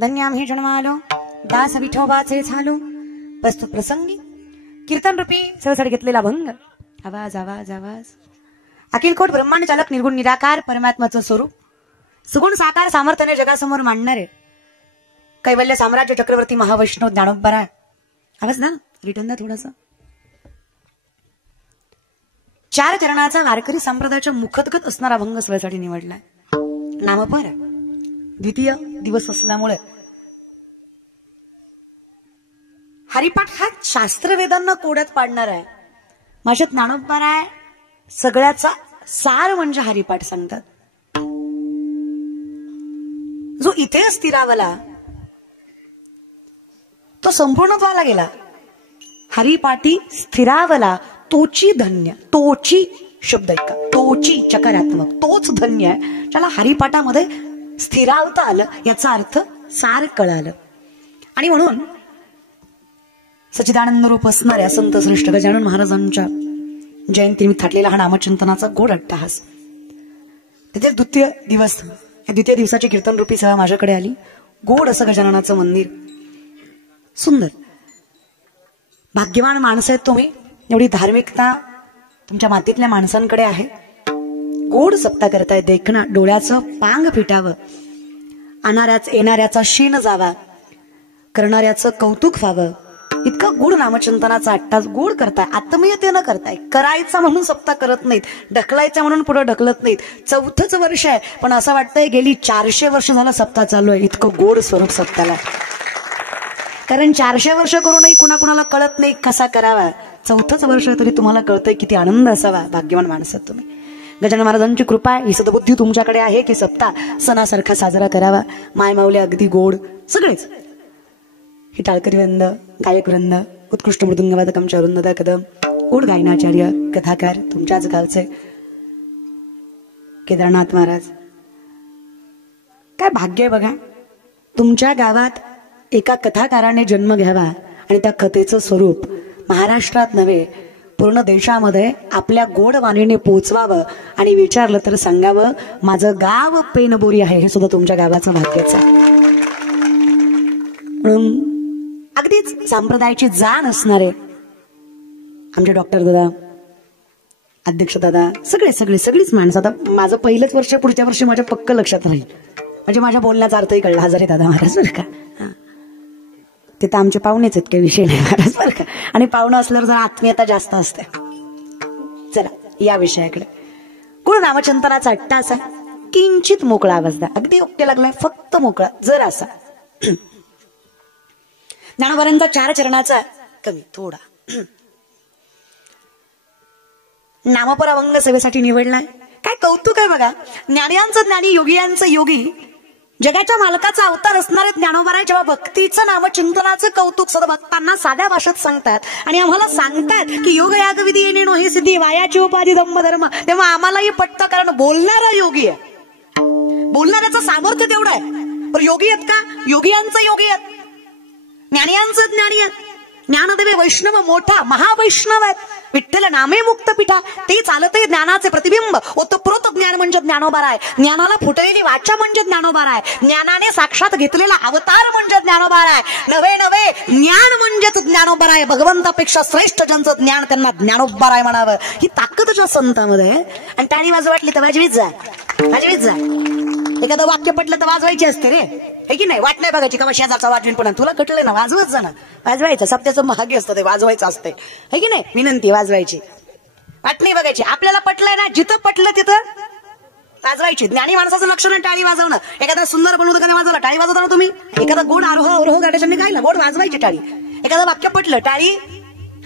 धन्य आम्ही जन्मालो दास विठोबाचे झालो प्रस्तुत प्रसंगी कीर्तन रूपी सहसाठी घेतलेला भंग आवाज आवाज आवाज अखिल कोट ब्रह्मांड चालक निर्गुण निराकार परमात्माचं स्वरूप सुगुण साकार सामर्थ्याने जगासमोर मांडणारे कैवल्य साम्राज्य चक्रवर्ती महावैष्णव ज्ञानोबा आवाज ना रिटर्न दा थोडासा 4 चरणाचा वारकरी संप्रदायाच्या मुखतगत असणारा भंग स्वयासाठी निवडलाय. नामपर द्वितीय दिवस असल्यामुळे हरिपाठ हा शास्त्रवेदांना कोड्यात पाडणार आहे. माझ्या ज्ञानोबा सगळ्याचा सार म्हणजे हरिपाठ सांगतात. जो इथे स्थिरावला तो संपूर्णत्वाला गेला. हरिपाठी स्थिरावला तोची धन्य. तोची शब्द ऐका, तोची चकारात्मक, तोच धन्य आहे ज्याला हरिपाठामध्ये स्थिरावता आलं. याचा अर्थ सार कळालं. आणि म्हणून सच्चिदानंद रूप असणाऱ्या संत श्रेष्ठ गजानन महाराजांच्या जयंतीनिमित्त थाटलेला हा नामचिंतनाचा गोड अट्टहास. तिथे द्वितीय दिवस, या द्वितीय दिवसाची कीर्तन रूपी सभा माझ्याकडे आली. गोड असं गजाननाचं मंदिर, सुंदर. भाग्यवान माणसं आहेत तुम्ही. एवढी धार्मिकता तुमच्या मातीतल्या माणसांकडे आहे. गोड सप्ताह करताय. देखणा डोळ्याचं पांग फिटावं, येणाऱ्याचा शेण जावा, करणाऱ्याचं कौतुक व्हावं. इतका गोड नामचिंतनाचा अट्टास गोड करताय. आत्मीयतेनं करताय. करायचा म्हणून सप्ताह करत नाहीत, ढकलायचा म्हणून पुढे ढकलत नाहीत. 4थंच वर्ष आहे पण असं वाटतंय गेली 400 वर्ष झालं सप्ताह चालू आहे. इतकं गोड स्वरूप सप्ताहाला. कारण 400 वर्ष करूनही कुणाकुणाला कळत नाही कसा करावा. 4थंच वर्ष तरी तुम्हाला कळतंय किती आनंद असावा. भाग्यवान माणसं तुम्ही. गजानन महाराजांची कृपा ही सद्बुद्धी तुमच्याकडे आहे की सप्ताह सणासारखा साजरा करावा. माय माऊली अगदी गोड सगळेच. हे टाळकरी वृंद, गायक वृंद, उत्कृष्ट मृदुंगवादक आमच्या अरुंधदा कदम, गोड गायनाचार्य, कथाकार तुमच्याच गावचे केदारनाथ महाराज. काय भाग्य आहे बघा. तुमच्या गावात एका कथाकाराने जन्म घ्यावा आणि त्या कथेचं स्वरूप महाराष्ट्रात नव्हे पूर्ण देशामध्ये आपल्या गोड वाणीने पोचवावं. आणि विचारलं तर सांगावं माझं गाव पेनबोरी आहे. हे सुद्धा तुमच्या गावाचं भाग्याचं आहे. म्हणून अगदीच संप्रदायाची जाण असणारे आमचे डॉक्टर दादा, अध्यक्ष दादा, सगळीच माणसं. आता माझं पहिलंच वर्ष पुढच्या वर्षी माझ्या पक्क लक्षात राहील. म्हणजे माझ्या बोलण्याचा अर्थही कळला. हजारे दादा महाराज बरं का. ते तर आमचे पाहुणेच आहेत, काही विषय नाही महाराज बरं का. आणि पाहुणं असल्यावर जरा आत्मीयता जास्त असते. चला या विषयाकडे. कुळ नामचिंतनाचा अट्टास आहे. किंचित मोकळा आवाज द्या. अगदी ओके लागलाय, फक्त मोकळा जर असा. ज्ञानोबांचा 4 चरणाचा कमी थोडा नामपराभंग सेवेसाठी निवडलाय. काय कौतुक आहे बघा. ज्ञानियांचं ज्ञानी, योगियांचं योगी, जगाच्या मालकाचा अवतार असणारे ज्ञानोबा जेव्हा भक्तीचं नामचिंतनाचं कौतुक सद्भक्तांना साध्या भाषेत सांगतात आणि आम्हाला सांगतात की योग याग विधी येणे नो हे सिद्धी वायाची उपाधी धम्म धर्म, तेव्हा आम्हालाही पटतं. कारण बोलणारा योगी आहे. बोलणाऱ्याचं सामर्थ्य तेवढं आहे. पण योगी आहेत का? योगियांचं योगी आहेत, ज्ञानियांचं ज्ञानी आहेत. ज्ञानदेवे वैष्णव मोठा महावैष्णव आहेत. विठ्ठल नामे मुक्त पिठा ते चालते ज्ञानाचे प्रतिबिंब. ओतप्रोत ज्ञान म्हणजे ज्ञानोबा आहे. ज्ञानाला फुटलेली वाचा म्हणजे ज्ञानोबा आहे. ज्ञानाने साक्षात घेतलेला अवतार म्हणजे ज्ञानोबा आहे. नवे नवे ज्ञान म्हणजेच ज्ञानोबा आहे. भगवंतापेक्षा श्रेष्ठ ज्यांचं ज्ञान त्यांना ज्ञानोबा आहे म्हणावं. ही ताकदच्या संतांमध्ये. आणि टाळी वाजव वाटली तर वाजवीच जा, वाजवीच जा. एखादं वाक्य पटलं तर वाजवायची असते रे, हे की नाही. वाट नाही बघायची का शेजारचा वाजवीन पण तुला कटलं ना वाजवत जा ना. वाजवायचं सत्याचं महागी असतं ते, वाजवायचं असते, हे की नाही. विनंती वाजवायची, वाट नाही बघायची. आपल्याला पटलंय ना, जिथं पटलं तिथं वाजवायची. ज्ञानी माणसाचं लक्षण टाळी वाजवणं. एखादा सुंदर बनवतं का वाजवला टाळी वाजवता ना तुम्ही. एखादा गोड आरोह गाड्याच्या गायला गोड वाजवायची टाळी. एखादं वाक्य पटलं टाळी.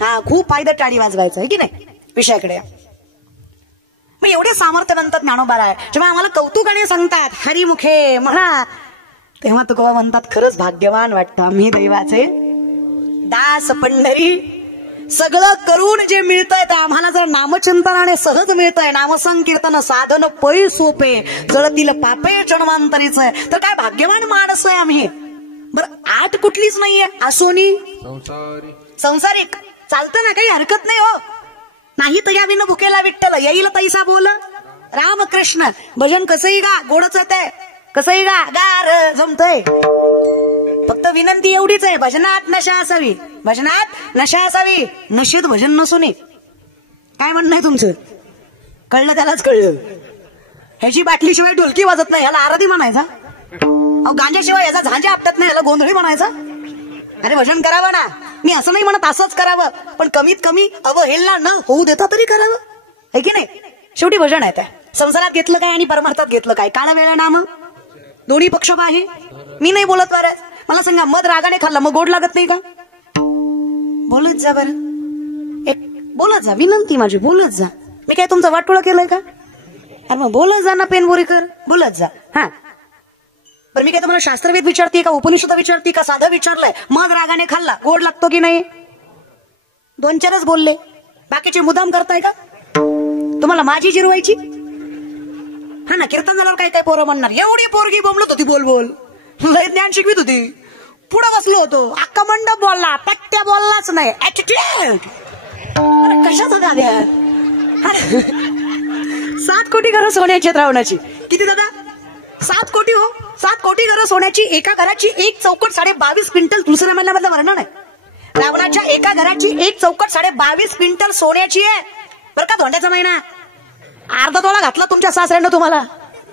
हा खूप फायदा टाळी वाजवायचं, हे की नाही. विषयाकडे मग एवढे सामर्थ्यवंत ज्ञानोबा आहे. जेव्हा आम्हाला कौतुकाने सांगतात हरिमुखे म्हणा, तेव्हा तुकोबा म्हणतात खरंच भाग्यवान वाटतं आम्ही दैवाचे दास पंढरी. सगळं करून जे मिळतंय ते आम्हाला जर नामचिंतनाने सहज मिळतंय. नामसंकीर्तन साधन पै सोपे, जळतील पापे जन्मांतरीच आहे. तर काय भाग्यवान माणस आहे आम्ही. बरं आठ कुठलीच नाहीये. आसोनी संसारिक चालतं ना, काही हरकत नाही हो. नाही तर या विन भुकेला विठ्ठल येईल तैसा बोल. रामकृष्ण भजन कसंही गा, गोडच येतंय. कसंही गा गार जमतंय. फक्त विनंती एवढीच आहे, भजनात नशा असावी, भजनात नशा असावी, नशेत भजन नसू नये. काय म्हणणं आहे तुमचं? कळलं त्यालाच कळलं. ह्याची बाटलीशिवाय ढोलकी वाजत नाही, ह्याला आरती म्हणायचा. अहो गांजाशिवाय याचा झांजा आपटत नाही, ह्याला गोंधळी म्हणायचा. अरे भजन करावं ना. मी असं नाही म्हणत असंच करावं, पण कमीत कमी अवहेलना न होऊ देता तरी करावं, है की नाही? शेवटी भजन आहे. त्या संसारात घेतलं काय आणि परमार्थात घेतलं काय? काळ वेळा नाम दोन्ही पक्ष आहे. मी नाही बोलत बरं. मला सांगा, मध रागाने खाल्लं मग गोड लागत नाही का? बोलत जा बरं, एक बोलत जा. विनंती माझी, बोलत जा. मी काय तुमचं वाटोळं केलंय का? अरे मग बोलत जा ना पेनबोरीकर, बोलत जा. हा पण मी काय तुम्हाला शास्त्रवेद विचारते का, उपनिषद विचारते का, साधं विचारलंय? मध रागाने खाल्ला गोड लागतो की नाही? 2-4च बोलले, बाकीचे मुद्दाम करताय का? तुम्हाला माझी जिरवायची? हा ना, कीर्तन झाल्यावर काय काय पोरं म्हणणार, एवढी पोरगी बोंबलत होती, बोल बोल, लय ज्ञान शिकवित होती, पुढे बसलो होतो, अख्खा मंडप बोलला, पट्ट्या बोललाच नाही. कशाचा दाद्या? 7 कोटी घरं सोन्याची रावणाची. किती दादा? 7 कोटी हो. 7 कोटी घरं सोन्याची. एका घराची 1 चौकट 22.5 क्विंटल. दुसऱ्या महिन्यामधलं वर्णन आहे. रावणाच्या एका घराची 1 चौकट 22.5 क्विंटल सोन्याची आहे बरं का. धोंड्याचा महिना अर्धा तोळा घातला तुमच्या सासऱ्यानं तुम्हाला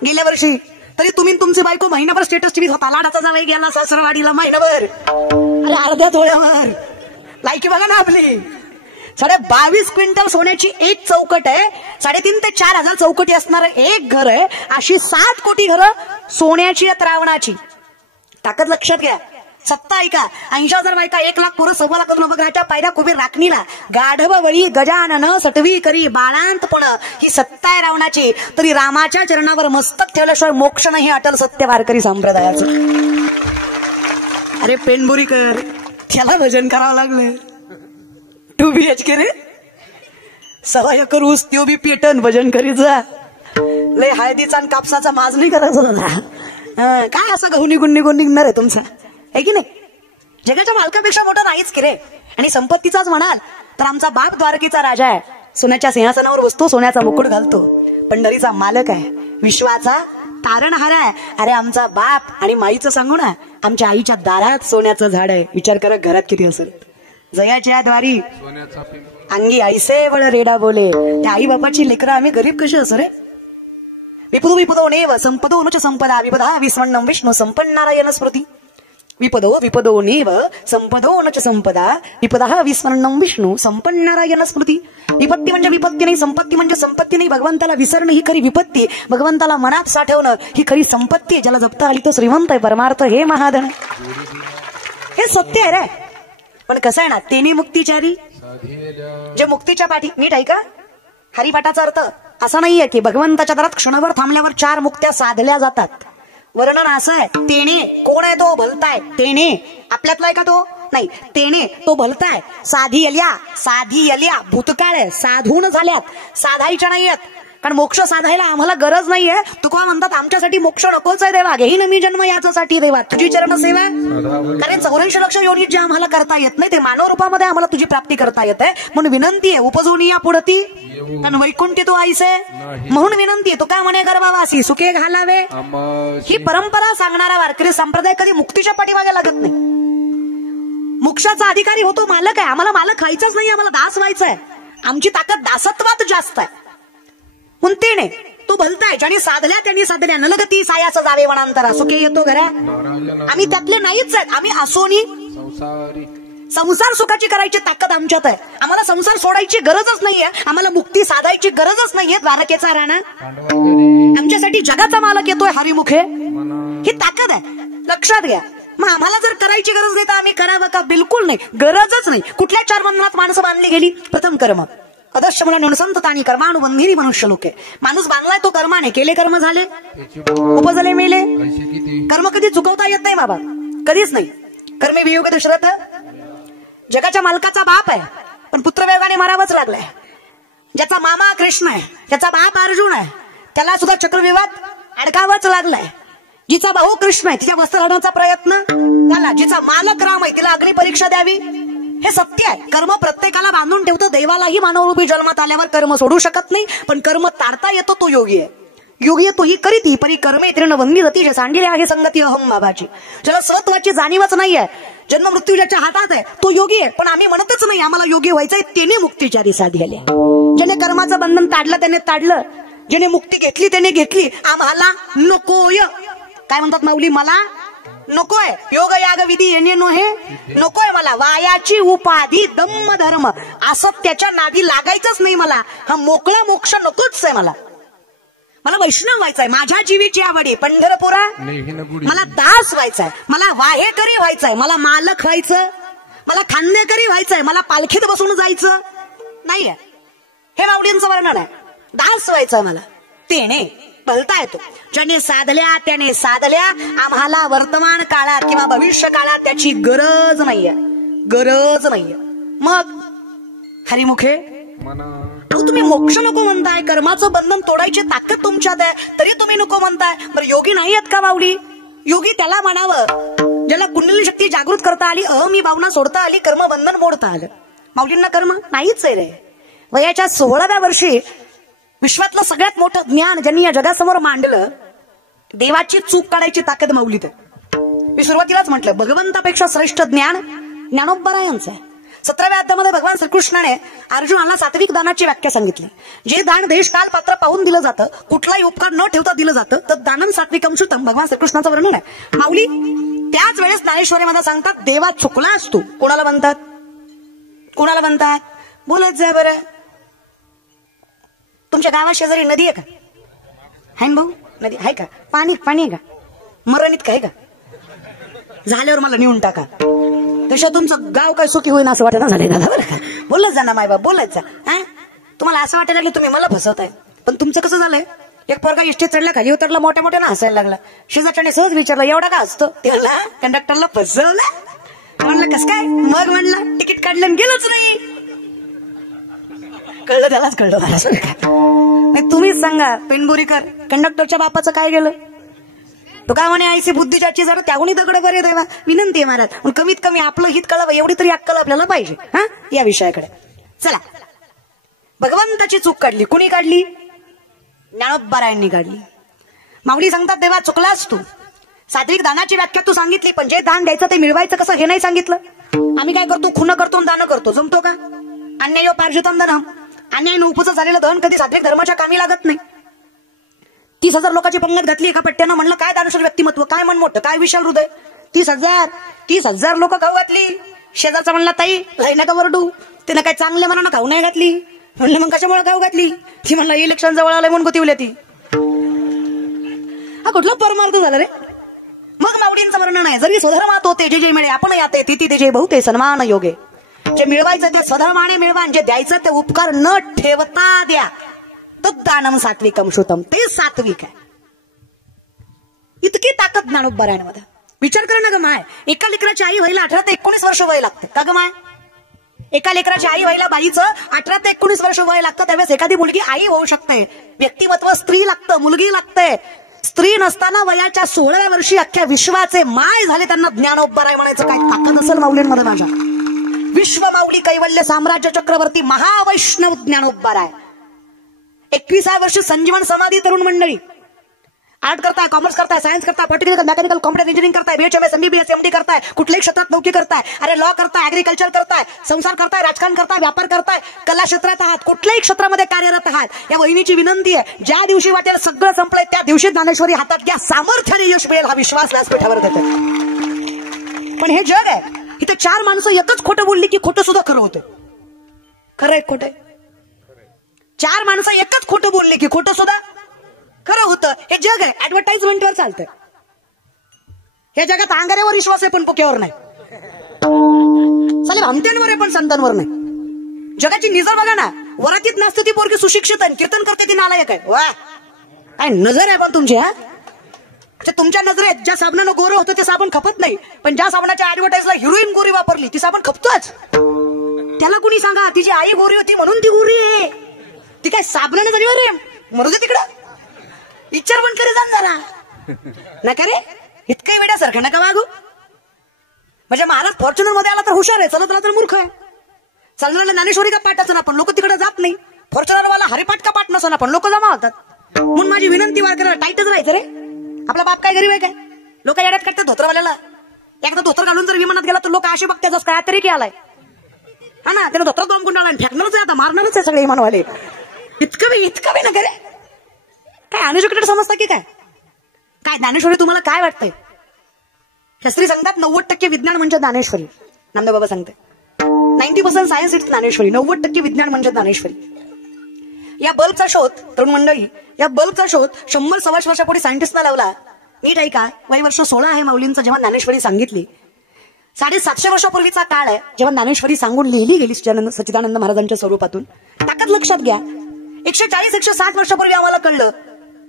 गेल्या वर्षी, तरी तुम्ही तुमची बायको महिनाभर स्टेटस टीव्हीत होता. लाडाचा जावई गेला सासरवाडीला महिनाभर. अरे अर्ध्या तोळ्यावर लायकी बघा ना आपली. 22.5 क्विंटल सोन्याची 1 चौकट आहे. 3,500 ते 4,000 चौकटी असणार एक घर आहे. अशी 7 कोटी घरं सोन्याची आहेत रावणाची. ताकद लक्षात घ्या. सत्ता ऐका. 80,000 बायका, 1,00,000 पोरं, 1,25,00,000 नवग्रहाच्या पायऱ्या कुबेर राखणीला, गाढव वळी गजानन सटवी करी बाळांतपण. ही सत्ता आहे रावणाची. तरी रामाच्या चरणावर मस्तक ठेवल्याशिवाय मोक्ष नाही, अटल सत्य वारकरी संप्रदायाचं. अरे पेनबोरीकर, त्याला भजन करावं लागलं. 2 BHK रे, 1.25 एकर ऊस, त्यो बी पेटन भजन करीत जा. लय हळदीचा आणि कापसाचा माज नाही करायचा. काय असं गहू निघून निघणार आहे तुमचा, आहे की नाही? जगाच्या मालकापेक्षा मोठा नाहीच की रे. आणि संपत्तीचाच म्हणाल तर आमचा बाप द्वारकेचा राजा आहे. सोन्याच्या सिंहासनावर बसतो, सोन्याचा मुकुट घालतो, पंढरीचा मालक आहे, विश्वाचा तारणहार आहे. अरे आमचा बाप. आणि माईचं सांगू ना, आमच्या आईच्या दारात सोन्याचं झाड आहे. विचार करा घरात किती असेल. जयाच्या द्वारी अंगी ऐसे वळ रेडा बोले. त्या आई बापाची लेकरं आम्ही गरीब कशी असो रे. विपदो विपदो नेव संपदो नुच संपदा विपदा विस्मन्नम विष्णू संपन्नारायण स्मृती. विपदो नेव संपदो नच संपदा विपदा विस्मरणं विष्णू संपन्नारायण स्मृती. विपत्ती म्हणजे विपत्ती नाही, संपत्ती म्हणजे संपत्ती नाही. भगवंताला विसरणं ही खरी विपत्ती, भगवंताला मनात साठवणं ही खरी संपत्ती. ज्याला जपता आली तो श्रीमंत आहे, परमार्थ हे महाधन. हे सत्य आहे रे. पण कसं आहे ना, तेनी मुक्तीचारी जे मुक्तीच्या पाठी. नीट ऐका, हरिपाठाचा अर्थ असा नाहीये की भगवंताच्या दारात क्षणभर थांबल्यावर 4 मुक्त्या साधल्या जातात. वर्णन असं आहे, तेने कोण आहे तो भलताय. तेने आपल्यातला आहे का तो? नाही. तेने तो भलताय. साधी यल्या भूतकाळ आहे, साधून झाल्यात, साधायच्या नाहीयेत. कारण मोक्ष साधायला आम्हाला गरज नाहीये. तुका म्हणतात आमच्यासाठी मोक्ष नकोच आहे देवा, घेईन मी जन्म याच्यासाठी देवा, तुझी चरण सेवा. कारण 84 लक्ष योनीत जे आम्हाला करता येत नाही ते मानव रूपामध्ये आम्हाला तुझी प्राप्ती करता येते. म्हणून विनंती आहे, उपजून या पुढती आणि वैकुंठी तो आईसे. म्हणून विनंती आहे, तो काय म्हणे गर्भावासी सुखे घालावे. ही परंपरा सांगणारा वारकरी संप्रदाय कधी मुक्तीच्या पाठीमागे लागत नाही. मोक्षाचा अधिकारी होतो, मालक आहे. आम्हाला मालक खायचाच नाही, आम्हाला दास व्हायचंय. आमची ताकद दासत्वात जास्त आहे. तेने तो भलताय. ज्यांनी साधल्या त्यांनी साधल्या. नलगती सायाचं जावे वनांतरा सुखे येतो घरा. आम्ही त्यातले नाहीच आहेत. आम्ही असोनी संसार सुखाची करायची ताकद आमच्यात आहे. आम्हाला संसार सोडायची गरजच नाहीये, आम्हाला मुक्ती साधायची गरजच नाहीये. द्वारकेचा राणा आमच्यासाठी जगाचा मालक येतोय हरिमुखे. ही ताकद आहे, लक्षात घ्या. मग आम्हाला जर करायची गरज नाही तर आम्ही करावं का? बिलकुल नाही, गरजच नाही. कुठल्या 4 बंधनात माणसं बांधली गेली? प्रथम कर्म, अदश्य म्हणून संततानी कर्मानुबंधिनी मनुष्य लोके. माणूस बांधलाय तो कर्माने, केले कर्म झाले, उपजले मेले. कर्म कधी चुकवता येत नाही बाबा, कधीच नाही. कर्मे वियोग दशरथ जगाच्या मालकाचा बाप आहे, पण पुत्रवियोगाने मारावंच लागलाय. ज्याचा मामा कृष्ण आहे, ज्याचा बाप अर्जुन आहे, त्याला सुद्धा चक्रव्यूहात अडकावंच लागलाय. जिचा भाऊ कृष्ण आहे तिच्या वस्त्र हरवण्याचा प्रयत्न झाला. जिचा मालक राम आहे तिला अग्नी परीक्षा द्यावी. हे सत्य आहे. कर्म प्रत्येकाला बांधून ठेवतं. देवालाही मानवरूपी जन्मात आल्यावर कर्म सोडू शकत नाही, पण कर्म ताडता येतो तो योगी आहे. योगी तोही करीती परी कर्मे त्रिण वंदी रती सांडिले आहे संगती अहम बाबाची. ज्याला सत्वाची जाणीवच नाहीये, जन्म मृत्यू ज्याच्या हातात आहे तो योगी आहे. पण आम्ही म्हणतच नाही आम्हाला योगी व्हायचंय. त्याने मुक्तीच्या दिशा दिल्या. ज्याने कर्माचं बंधन ताडलं त्याने ताडलं, ज्याने मुक्ती घेतली त्याने घेतली. आम्हाला नकोय. काय म्हणतात माऊली? मला नकोय. योग याग विधी येणे नोहे नकोय मला. वायाची उपाधी दम्म धर्म असं त्याच्या नादी लागायचंच नाही मला. हा मोकळा मोक्ष नकोच आहे मला. मला वैष्णव व्हायचंय. माझ्या जीवीची आवडी पंढरपुरा. मला दास व्हायचंय. मला वाहेकरी व्हायचंय. मला मालक व्हायचं. मला खांदेकरी व्हायचंय. मला पालखीत बसून जायचं नाहीये. हे माऊलींचं वर्णन आहे. दास व्हायचंय मला. तेने बोलता येतो. ज्याने साधल्या त्याने साधल्या. आम्हाला वर्तमान काळात किंवा भविष्य काळात त्याची गरज नाहीये. गरज नाहीये. मग हरिमुखे तुम्ही मोक्ष नको म्हणताय, कर्माचं बंधन तोडायची ताकद तुमच्यात आहे, तरी तुम्ही नको म्हणताय. बरं योगी नाही आहेत का माऊली? योगी त्याला म्हणावं ज्याला कुंडली शक्ती जागृत करता आली, अहमी भावना सोडता आली, कर्मबंधन मोडता आलं. माऊलींना कर्म नाहीच आहे रे. वयाच्या 16व्या वर्षी विश्वातलं सगळ्यात मोठं ज्ञान ज्यांनी या जगासमोर मांडलं, देवाची चूक काढायची ताकद माऊलीत आहे. मी सुरुवातीलाच म्हटलं भगवंतापेक्षा श्रेष्ठ ज्ञान ज्ञानोबरायांचं आहे. 17व्या अध्यायामध्ये भगवान श्रीकृष्णाने अर्जुनाला सात्विक दानाची व्याख्या सांगितली. जे दान देश काल पात्र पाहून दिलं जातं, कुठलाही उपकार न ठेवता दिलं जातं, तर दानम सात्विकम श्रुतम भगवान श्रीकृष्णाचं वर्णन आहे. माऊली त्याच वेळेस ज्ञानेश्वरीमध्ये सांगतात देवा चुकलास तू. कोणाला म्हणतात? कोणाला म्हणतात? बोलत जा बरं. तुमच्या गावात शेजारी नदी आहे का? आहे भाऊ नदी आहे का? पाणी आहे का? मरणीत काय का? झाल्यावर मला नेऊन टाका. तशा तुमचं गाव काय सुखी होईन असं वाटत झालंय दादा. बरं का? बोलत जा ना मायबाप, बोलत जा. तुम्हाला असं वाटायला लागलं तुम्ही मला फसवताय. पण तुमचं कसं झालंय? एक पोरगा इष्टीत चढला, खाली उतरला, मोठ्या मोठ्यानं हसायला लागला. शेजारच्याने सहज विचारलं एवढा का असतो? त्याला कंडक्टरला फसवलं. म्हणलं कस काय? मग म्हणलं तिकीट काढलं आणि गेलंच नाही. कळलं त्यालाच कळलं मला. तुम्हीच सांगा पेनबोरीकर कंडक्टरच्या बापाचं काय गेलं? तो काय म्हणे आईची बुद्धी ज्याची जरा त्याहूनही दगड बरे देवा. विनंती आहे महाराज, पण कमीत कमी आपलं हित कळावं एवढी तरी अक्कल आपल्याला पाहिजे. या विषयाकडे चला. भगवंताची चूक काढली. कुणी काढली? ज्ञानोबरायांनी काढली. माऊली सांगतात देवा चुकलास तू. सात्विक दानाची व्याख्या तू सांगितली, पण जे दान द्यायचं ते मिळवायचं कसं हे नाही सांगितलं. आम्ही काय करतो? खुन करतो दान करतो. जमतो का? अन्यायो पार्जितम धनम. अन्याय उपच झालेलं धन कधी सात्विक धर्माच्या कामी लागत नाही. 30,000 लोकांची पंगत घातली एका पट्ट्यानं. म्हणलं काय दानशूर व्यक्तिमत्व, काय मन मोठं, काय विशाल हृदय. 30,000 लोक खाऊ घातली. शेजारचा म्हणला ताई लई नका वरडू, तिनं काय चांगले मनानं खाऊ नाही घातली. म्हणलं मग कशामुळे खाऊ घातली? ती म्हणलं इलेक्शन जवळ आलंय म्हणून गोतिवल्या ती. हा कुठला परमार्थ झाला रे? मग माऊलींचं वर्णन आहे जरी स्वधर्मात होते जे जे मिळे आपण याते तिथे ते जे बहुते सन्मान योगे. जे मिळवायचं ते स्वधर्माने मिळवा, जे द्यायचं ते उपकार न ठेवता द्या. दानम सात्विकम श्रुतम. ते सात्विक आहे. इतकी ताकद ज्ञानोबरायांमध्ये. विचार करा ना ग माय, एका लेकराची आई व्हायला 18 ते 19 वर्ष वय लागते का ग माय? एका लेकराची आई व्हायला बाईचं 18 ते 19 वर्ष वय लागतं. त्यावेळेस एखादी मुलगी आई होऊ शकते. व्यक्तिमत्व स्त्री लागतं, मुलगी लागते. स्त्री नसताना वयाच्या 16व्या वर्षी अख्ख्या विश्वाचे माय झाले. त्यांना ज्ञानोबराय म्हणायचं काय ताकद असेल माऊलींमध्ये माझ्या. विश्व माऊली कैवल्य साम्राज्य चक्रवर्ती महावैष्णव ज्ञानोबराय. 21व्या वर्षी संजीवन समाधी तरुण मंडळी. आर्ट करताय, कॉमर्स करताय, सायन्स करताय, पॉलिटिकल मेकॅनिकल कॉम्प्युटर इंजिनिअरिंग करताय, BHMS MBBS MD करताय, कुठल्याही क्षेत्रात नोकरी करताय, अरे लॉ करताय, ऍग्रिकल्चर करताय, संसार करताय, राजकारण करताय, व्यापार करताय, कला क्षेत्रात आहात, कुठल्याही क्षेत्रामध्ये कार्यरत आहात. या वहिनीची विनंती आहे ज्या दिवशी वाटेल सगळं संपलंय त्या दिवशी ज्ञानेश्वरी हातात घ्या. सामर्थ्याने यश मिळेल हा विश्वास व्यासपीठावर देते. पण हे जग आहे, इथे 4 माणसं एकच खोटं बोलली की खोटं सुद्धा खरं होतं. खरं आहे खोटं? 4 माणसं एकच खोटं बोलले की खोटं सुद्धा खरं होतं. हे जग आहे, ऍडव्हर्टाइजमेंटवर चालतं. या जगात अंगाऱ्यावर विश्वास आहे पण पोक्यावर नाही. चालेल हमत्यांवर आहे पण संतांवर नाही. जगाची निजर बघा ना, वरातीत नसते ती पोरगी सुशिक्षित आहे, कीर्तन करते ती नालायक आहे. वा काय नजर आहे पण तुमची. तुमच्या नजरेत ज्या साबणानं गोरं होतं ते साबण खपत नाही, पण ज्या साबणाच्या ऍडव्हर्टाइजला हिरोईन गोरी वापरली ती साबण खपतोच. त्याला कुणी सांगा तिची आई गोरी होती म्हणून ती गोरी आहे. ती काय साबणाने जरी रे मरू दे तिकडं. विचार पण करे जाण जरा नका रे, इतकं वेड्यासारखं नका वागू. म्हणजे महाराज फॉर्च्युनर मध्ये आला तर हुशार आहे, चलत राहा तर मूर्ख आहे. चालणाऱ्याला ज्ञानेश्वरी का पाठाचं ना पण लोक तिकडे जात नाही. फॉर्च्युनरवाला हरिपाठ का पाठ नसो ना पण लोक जमा होतात. म्हणून माझी विनंती वारकर टाईटच राहायचं रे. आपला बाप काय गरीब आहे काय? लोक याड्यात काढतात धोत्रवाल्याला. एकदा धोतर घालून जर विमानात गेला तर लोक असे बघतात जसं काय तरी की आलाय. हा ना, त्यानं धोतर दोन कुंडाला फेकणारच आहे, आता मारणारच आहे सगळे विमानवाले. इतकं बी ना करे. काय अनएज्युकेटेड समजता की काय? काय ज्ञानेश्वरी तुम्हाला काय वाटतंय? शास्त्री सांगतात 90% विज्ञान म्हणजे ज्ञानेश्वरी. नामदेव बाबा सांगते 90% सायन्स इट्स ज्ञानेश्वरी, 90% विज्ञान म्हणजे ज्ञानेश्वरी. या बल्बचा शोध, तरुण मंडळी, या बल्बचा शोध 100-125 वर्षापूर्वी सायंटिस्टला लावला. नीट आहे का? वय वर्ष 16 आहे माऊलींचं जेव्हा ज्ञानेश्वरी सांगितली. 750 वर्षापूर्वीचा काळ आहे जेव्हा ज्ञानेश्वरी सांगून लिहिली गेली सच्चिदानंद महाराजांच्या स्वरूपातून. ताकद लक्षात घ्या. 140-160 वर्षापूर्वी आम्हाला कळलं,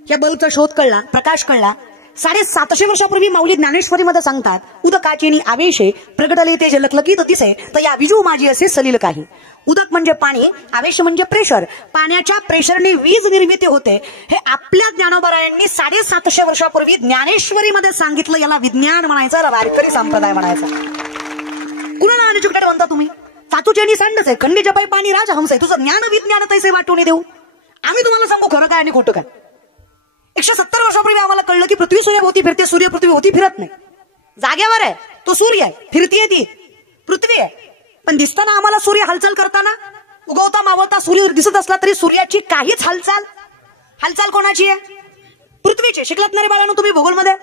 या बल्बचा शोध कळला, प्रकाश कळला. 750 वर्षापूर्वी माऊली ज्ञानेश्वरीमध्ये सांगतात, उदकाची आवेशे प्रगटले ते झलकलकीत दिसे तर या विजू माझी असे सलील काही. उदक म्हणजे पाणी, आवेश म्हणजे प्रेशर. पाण्याच्या प्रेशरने वीज निर्मिती होते. हे आपल्या ज्ञानोबरायांनी 750 वर्षापूर्वी ज्ञानेश्वरीमध्ये सांगितलं. याला विज्ञान म्हणायचं, वारकरी संप्रदाय म्हणायचा. कुणाला अनएज्युकेटेड म्हणता तुम्ही? सातूचेनी सांडच आहे, खंडीच्या पायी पाणी राजहंस आहे. तुझं ज्ञान विज्ञान तैसे वाटून देऊ. आम्ही तुम्हाला सांगू खरं काय आणि खोटं काय. 170 वर्षापूर्वी आम्हाला कळलं की पृथ्वी सूर्याभोवती फिरते, सूर्य पृथ्वीभोवती फिरत नाही. जागेवर आहे तो सूर्य आहे, फिरतीये ती पृथ्वी आहे. पण दिसताना आम्हाला सूर्य हालचाल करताना, उगवता मावळता सूर्य दिसत असला तरी सूर्याची काहीच हालचाल कोणाची आहे? पृथ्वीची. शिकलात ना रे बाळांनो तुम्ही भूगोलमध्ये?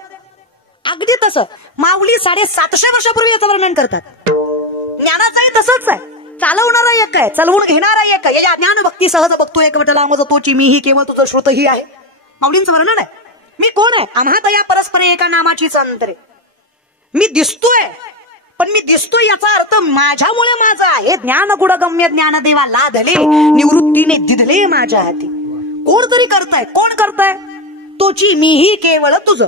अगदी तसं माऊली 750 वर्षापूर्वी याचं वर्णन करतात. ज्ञानाचंही तसंच आहे. चालवणारा एक आहे, चालवून घेणारा एक आहे. या ज्ञान भक्ती सहज बघतो एकवटला मज तोची मी ही केवळ तुझं श्रोत ही आहे. माऊलींचं वर्णन आहे. मी कोण आहे? आम्हात या परस्पर एका नामाचीच अंतरे. मी दिसतोय, पण मी दिसतोय याचा अर्थ माझ्यामुळे माझं आहे. ज्ञान गुणगम्य ज्ञान देवा लादले निवृत्तीने दिधले माझ्या हाती. कोण तरी करताय. कोण करताय? तोची मीही केवळ तुझं,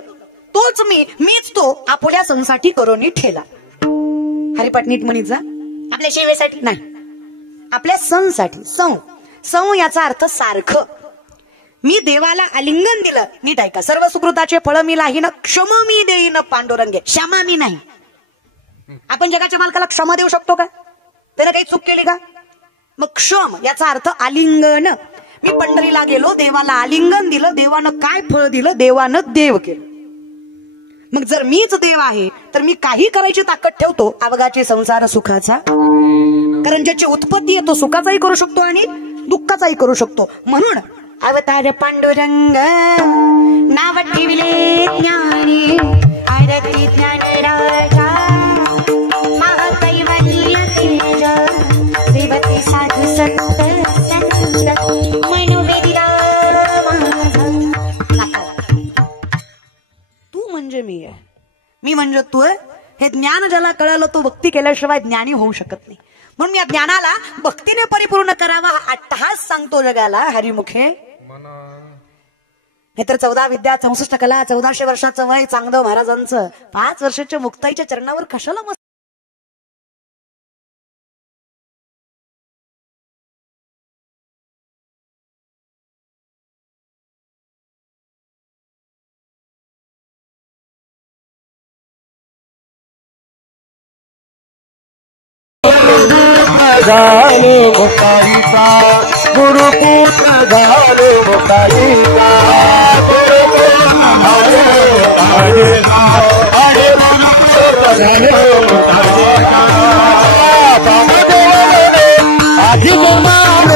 तोच मीच तो आपल्या संसाठी करोनी ठेला. हरिपाठ नीट म्हणीचा. आपल्या सेवेसाठी नाही, आपल्या संसाठी. सं याचा अर्थ सारखं. मी देवाला आलिंगन दिलं. नीट ऐका. सर्व सुकृताचे फळ मी लाहीन, क्षम मी देईन पांडुरंगे. क्षमा मी नाही. आपण जगाच्या मालकाला क्षमा देऊ शकतो का? त्यानं काही चूक केली का? मग क्षम याचा अर्थ आलिंगन. मी पंढरीला गेलो, देवाला आलिंगन दिलं, देवानं काय फळ दिलं? देवानं देव केलं. मग जर मीच देव आहे तर मी काही करायची ताकद ठेवतो अवघाचे संसार सुखाचा. कारण ज्याची उत्पत्ती आहे तो सुखाचाही करू शकतो आणि दुःखाचाही करू शकतो. म्हणून अवतार पांडुरंग नाव ठेविले ज्ञानी आरती ज्ञान राजा महादैवनीय तेज सेवती साधू संत मनोवेदिरा. तू म्हणजे मी आहे, मी म्हणजे तू आहे. हे ज्ञान ज्याला कळलं तो भक्ती केल्याशिवाय ज्ञानी होऊ शकत नाही. म्हणून या ज्ञानाला भक्तीने परिपूर्ण करावा हा अट्टहास सांगतो जगाला हरिमुखे. हे तर 14 विद्या 64 कला 1400 वर्षाचं वय चांगलं महाराजांचं. 5 वर्षाच्या मुक्ताईच्या चरणावर कशाला मस्त. झालो मुक्ताईचा गुरुपुत्र झालो मुक्ताईचा आधी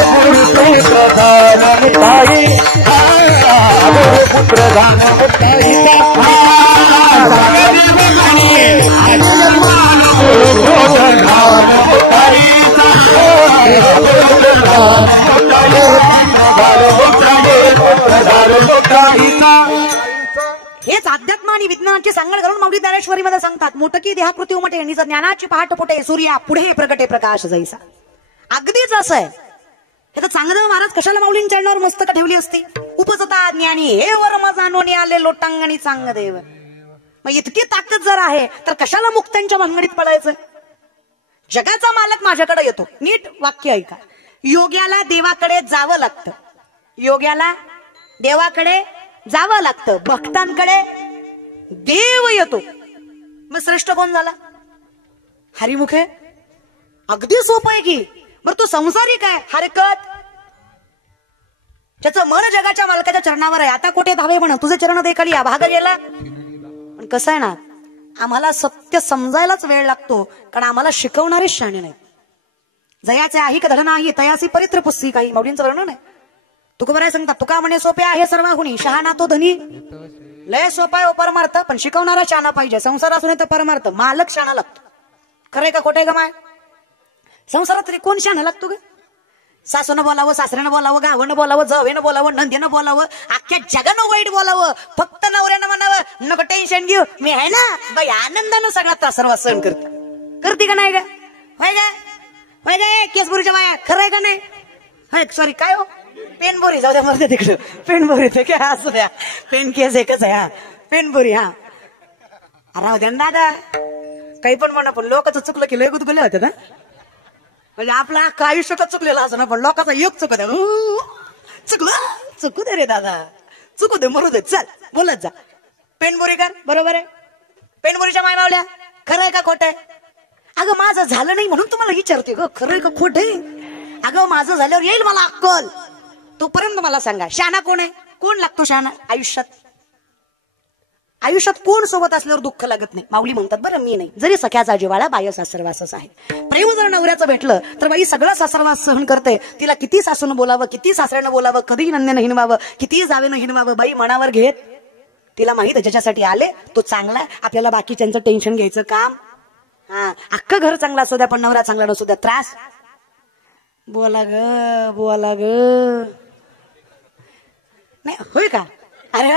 गुरुपुत्र झालो मुक्ताई गुरुपुत्र झालो मुक्ताईचा हेच अध्यात्म आणि विज्ञानाची सांगड घालून माऊली ज्ञानेश्वरी मध्ये सांगतात. मोठकी देहाकृती उमटे निज ज्ञानाची पहाट पोटे सूर्या पुढे प्रगटे प्रकाश जैसा. अगदीच असं आहे. हे तर चांगदेव महाराज कशाला माऊलींच्या चरणावर मस्तक ठेवली असती? उपजता ज्ञानी हे वर्म जाणून आले लोटांगणी चांगदेव. मग इतकी ताकद जर आहे तर कशाला मुक्तांच्या भानगडीत पडायचं? जगाचा मालक माझ्याकडे येतो. नीट वाक्य ऐका. योग्याला देवाकडे जावं लागतं. योग्याला देवाकडे जावं लागतं. भक्तांकडे देव येतो. मग श्रेष्ठ कोण झाला? हरिमुखे. अगदी सोपं आहे की. बरं तो संसारिक आहे हरकत. ज्याचं मन जगाच्या मालकाच्या चरणावर आहे. आता कुठे धावे म्हण, तुझे चरण देखली या भाग गेला. पण कसं आहे ना, आम्हाला सत्य समजायलाच वेळ लागतो, कारण आम्हाला शिकवणारे शहाणे नाहीत. जयाचे आहे का धड नाही तयासी परित्र पुस्सी, काही माऊलींचं वर्णन आहे. तुका बरं सांगतात, तुका म्हणे सोपे आहे सर्वाहुनी, शहाणा तो धनी. लय सोपा आहे परमार्थ, पण शिकवणारा शहाणा पाहिजे. संसार असून तर परमार्थ मालक शहाणा लागतो. खरंय का खोटे का माय? संसारात तरी कोण शहाणा लागतो ग? सासूनं बोलावं, सासऱ्यानं बोलावं, गावानं बोलावं, जवेनं बोलावं, नंदीनं बोलावं, अख्ख्या जगानं वाईट बोलावं, फक्त नवऱ्यानं म्हणावं नको टेन्शन घेऊ, मी आहे ना बाई, आनंदानं सगळा सर्व सहन करते का नाही ग? होय ग केसबुरीच्या बाया, खरंय का नाही? सॉरी काय हो, पेनबोरी, जाऊ द्या मरते तिकडं. पेनबोरी ते काय असू द्या, पेन केस एकच आहे. हा पेनबोरी. हा राहू द्या ना दादा, काही पण म्हणा, पण लोकांचं चुकलं की लय गुदगुले होते ना. म्हणजे आपलं अख्खं आयुष्य का चुकलेलं असं ना, पण लोकांचा योग चुकत चुकू दे रे दादा, चुकू दे, मरू दे, चल बोलत जा. पेनबोरी कर, बरोबर आहे. पेनबोरीच्या माय मावल्या, खरंय का खोट आहे? अगं माझं झालं नाही म्हणून तुम्हाला विचारते ग, खरंय का खोट आहे? अगं माझं झाल्यावर येईल मला अक्कल, तोपर्यंत मला सांगा शहाणा कोण आहे? कोण लागतो शहाणा आयुष्यात? आयुष्यात कोण सोबत असल्यावर दुःख लागत नाही? माऊली म्हणतात बरं मी नाही, जरी सख्याचा जिवाळा बाह्य सासरवासच आहे. प्रेम जर नवऱ्याचं भेटलं तर बाई सगळं सासरवास सहन करते. तिला किती सासून बोलावं, किती सासऱ्यानं बोलावं, कधी नंद्यानं हिणवावं, किती जावेनं हिणवावं, बाई मनावर घेत. तिला माहित ज्याच्यासाठी आले तो चांगला, आपल्याला बाकीच्यांचं टेन्शन घ्यायचं काम. हा अख्खं घर चांगला असू द्या, पण नवरा चांगला नसू द्या, त्रास. बोला ग नाही होय का? अरे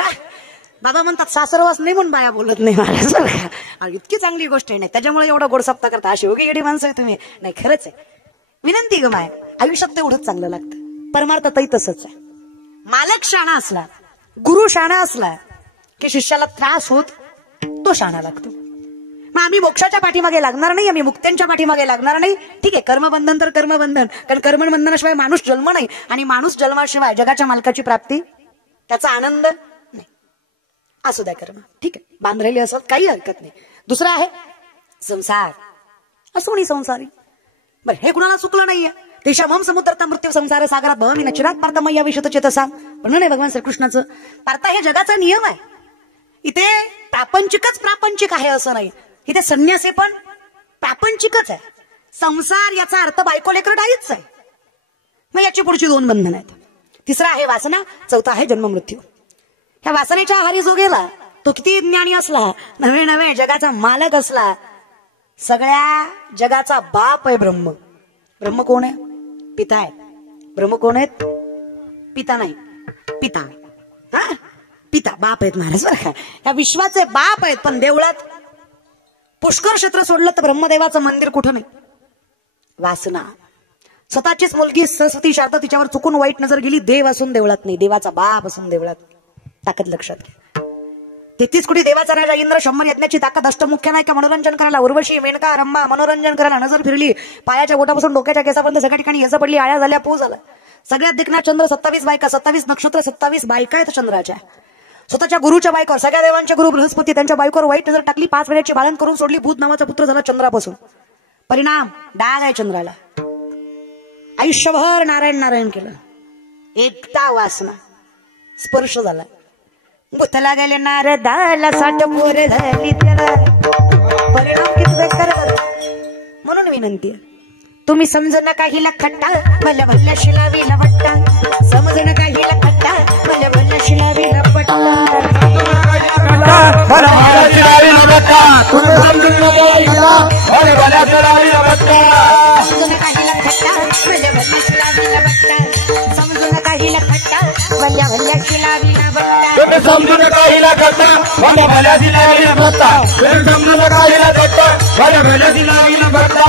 बाबा म्हणतात सासरवास नाही म्हणून बाया बोलत नाही महाराज. इतकी चांगली गोष्ट आहे, नाही त्याच्यामुळे एवढा गोड सप्ताह करता. अशी उगी एवढी माणसं आहे तुम्ही. नाही खरंच आहे, विनंती ग माय, आयुष्यात तेवढंच चांगलं लागतं. परमार्थतही तसंच आहे. मालक शहाणा असला, गुरु शहाणा असला की शिष्याला त्रास होत तो शहाणा लागतो. मग आम्ही मोक्षाच्या पाठीमागे लागणार नाही, आम्ही मुक्त्यांच्या पाठीमागे लागणार नाही. ठीक आहे, कर्मबंधन तर कर्मबंधन, कारण कर्मबंधनाशिवाय माणूस जन्म नाही, आणि माणूस जन्माशिवाय जगाच्या मालकाची प्राप्ती, त्याचा आनंद नाही. असू द्या कर्म, ठीक आहे, बांधलेली असं काही हरकत नाही. दुसरं आहे संसार, असो नी संसारी. बरं हे कुणाला चुकलं नाहीये. देशामम समुद्रता मृत्यू संसार सागरात भवमी नचिरात पार्थ मैया विशुद्ध चेतसा, पण नाही भगवान श्रीकृष्णाचं. पार्था हे जगाचा नियम आहे. इथे प्रापंचिकच प्रापंचिक आहे असं नाही, इथे संन्यासी पण प्रापंचिकच आहे. संसार याचा अर्थ बायको लेकर डाईच आहे. मग याची पुढची दोन बंधन आहेत. तिसरा आहे वासना, चौथा आहे जन्म मृत्यू. ह्या वासनेच्या आहारी जो गेला तो किती ज्ञानी असला, नवे नवे जगाचा मालक असला, सगळ्या जगाचा बाप आहे ब्रह्म. ब्रह्म कोण आहे? पिता आहे. ब्रह्म कोण आहेत? पिता नाही, पिता. हा पिता बाप आहेत महाराज बरं का. ह्या विश्वाचे बाप आहेत. पण देवळात पुष्कर क्षेत्र सोडलं तर ब्रह्मदेवाचं मंदिर कुठं नाही. वासना. स्वतःचीच मुलगी सरस्वती शारदा, तिच्यावर चुकून वाईट नजर गेली, देव असून देवळात नाही, देवाचा बाप असून देवळात. ताकद लक्षात घ्या. 33 कोटी देवाचा राजा इंद्र, 100 यज्ञाची ताकद, अष्टमुख्य नायका मनोरंजन करायला, उर्वशी मेनका रंभा मनोरंजन करायला नजर फिरली, पायाच्या बोटापासून डोक्याच्या केसापर्यंत सगळ्या ठिकाणी यश पडली, आळ्या झाल्या, पू झाला. सगळ्यात देखना चंद्र, 27 बायका, 27 नक्षत्र, 27 बायका आहेत चंद्राच्या. स्वतःच्या गुरुच्या बायकोवर, सगळ्या देवांच्या गुरु बृहस्पती, त्यांच्या बायकोवर वाईट नजर टाकली, 5 वेळेची बाळण करून सोडली, भूत नावाचा पुत्र झाला चंद्रापासून. परिणाम डाग आहे चंद्राला. आयुष्यभर नारायण नारायण केलं, एकटा वासना स्पर्श झाला. बुथला गेले नारदाला, 60 पोरे झाली त्याला, परिणाम किती बेकार झाला. म्हणून विनंती तुम्ही समजू नका हिला खट्टा, भल्या भल्या शिलावीला बट्टा. समजू नका हिला खट्टा, भल्या भल्या शिलावीला बट्टा. समजू नका हिला खट्टा, भल्या भल्या शिलावीला बट्टा. समजून काहीला करता भल्या भल्या दिलावीला बघता. समजून काहीला करता भल्या भल्या दिलावीला बघता.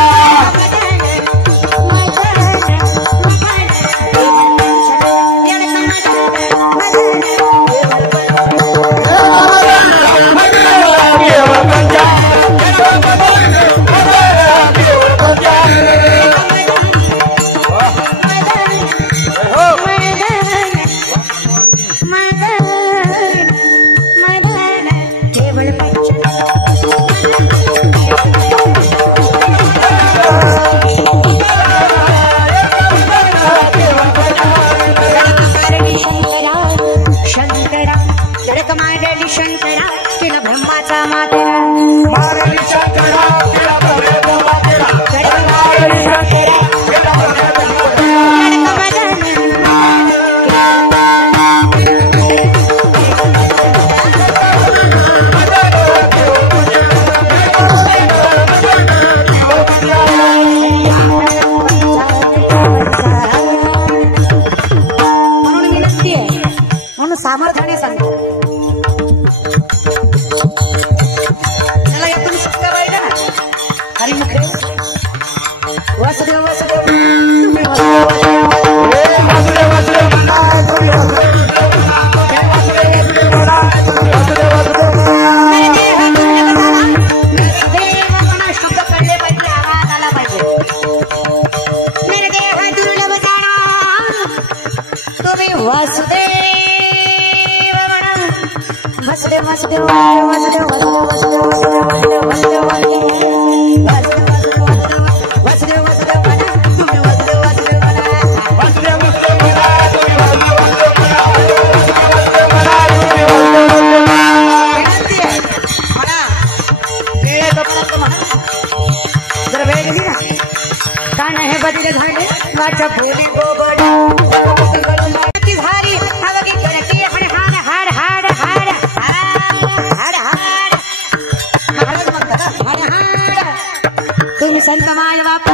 तुम्ही संत माय बाप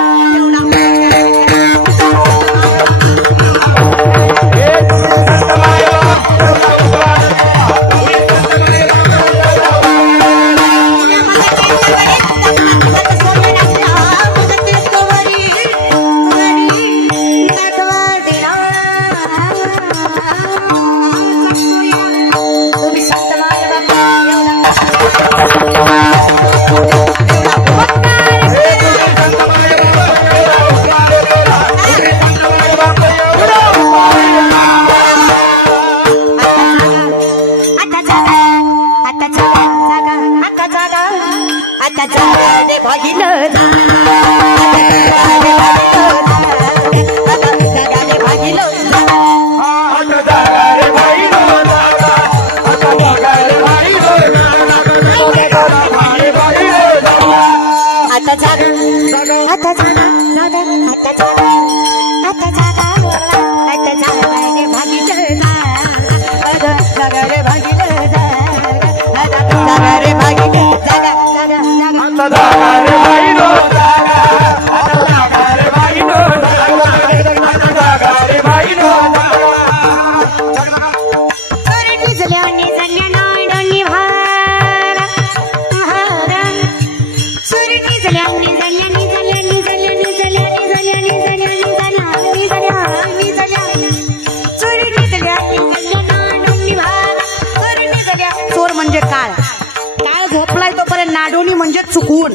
नाडोनी म्हणजे चुकून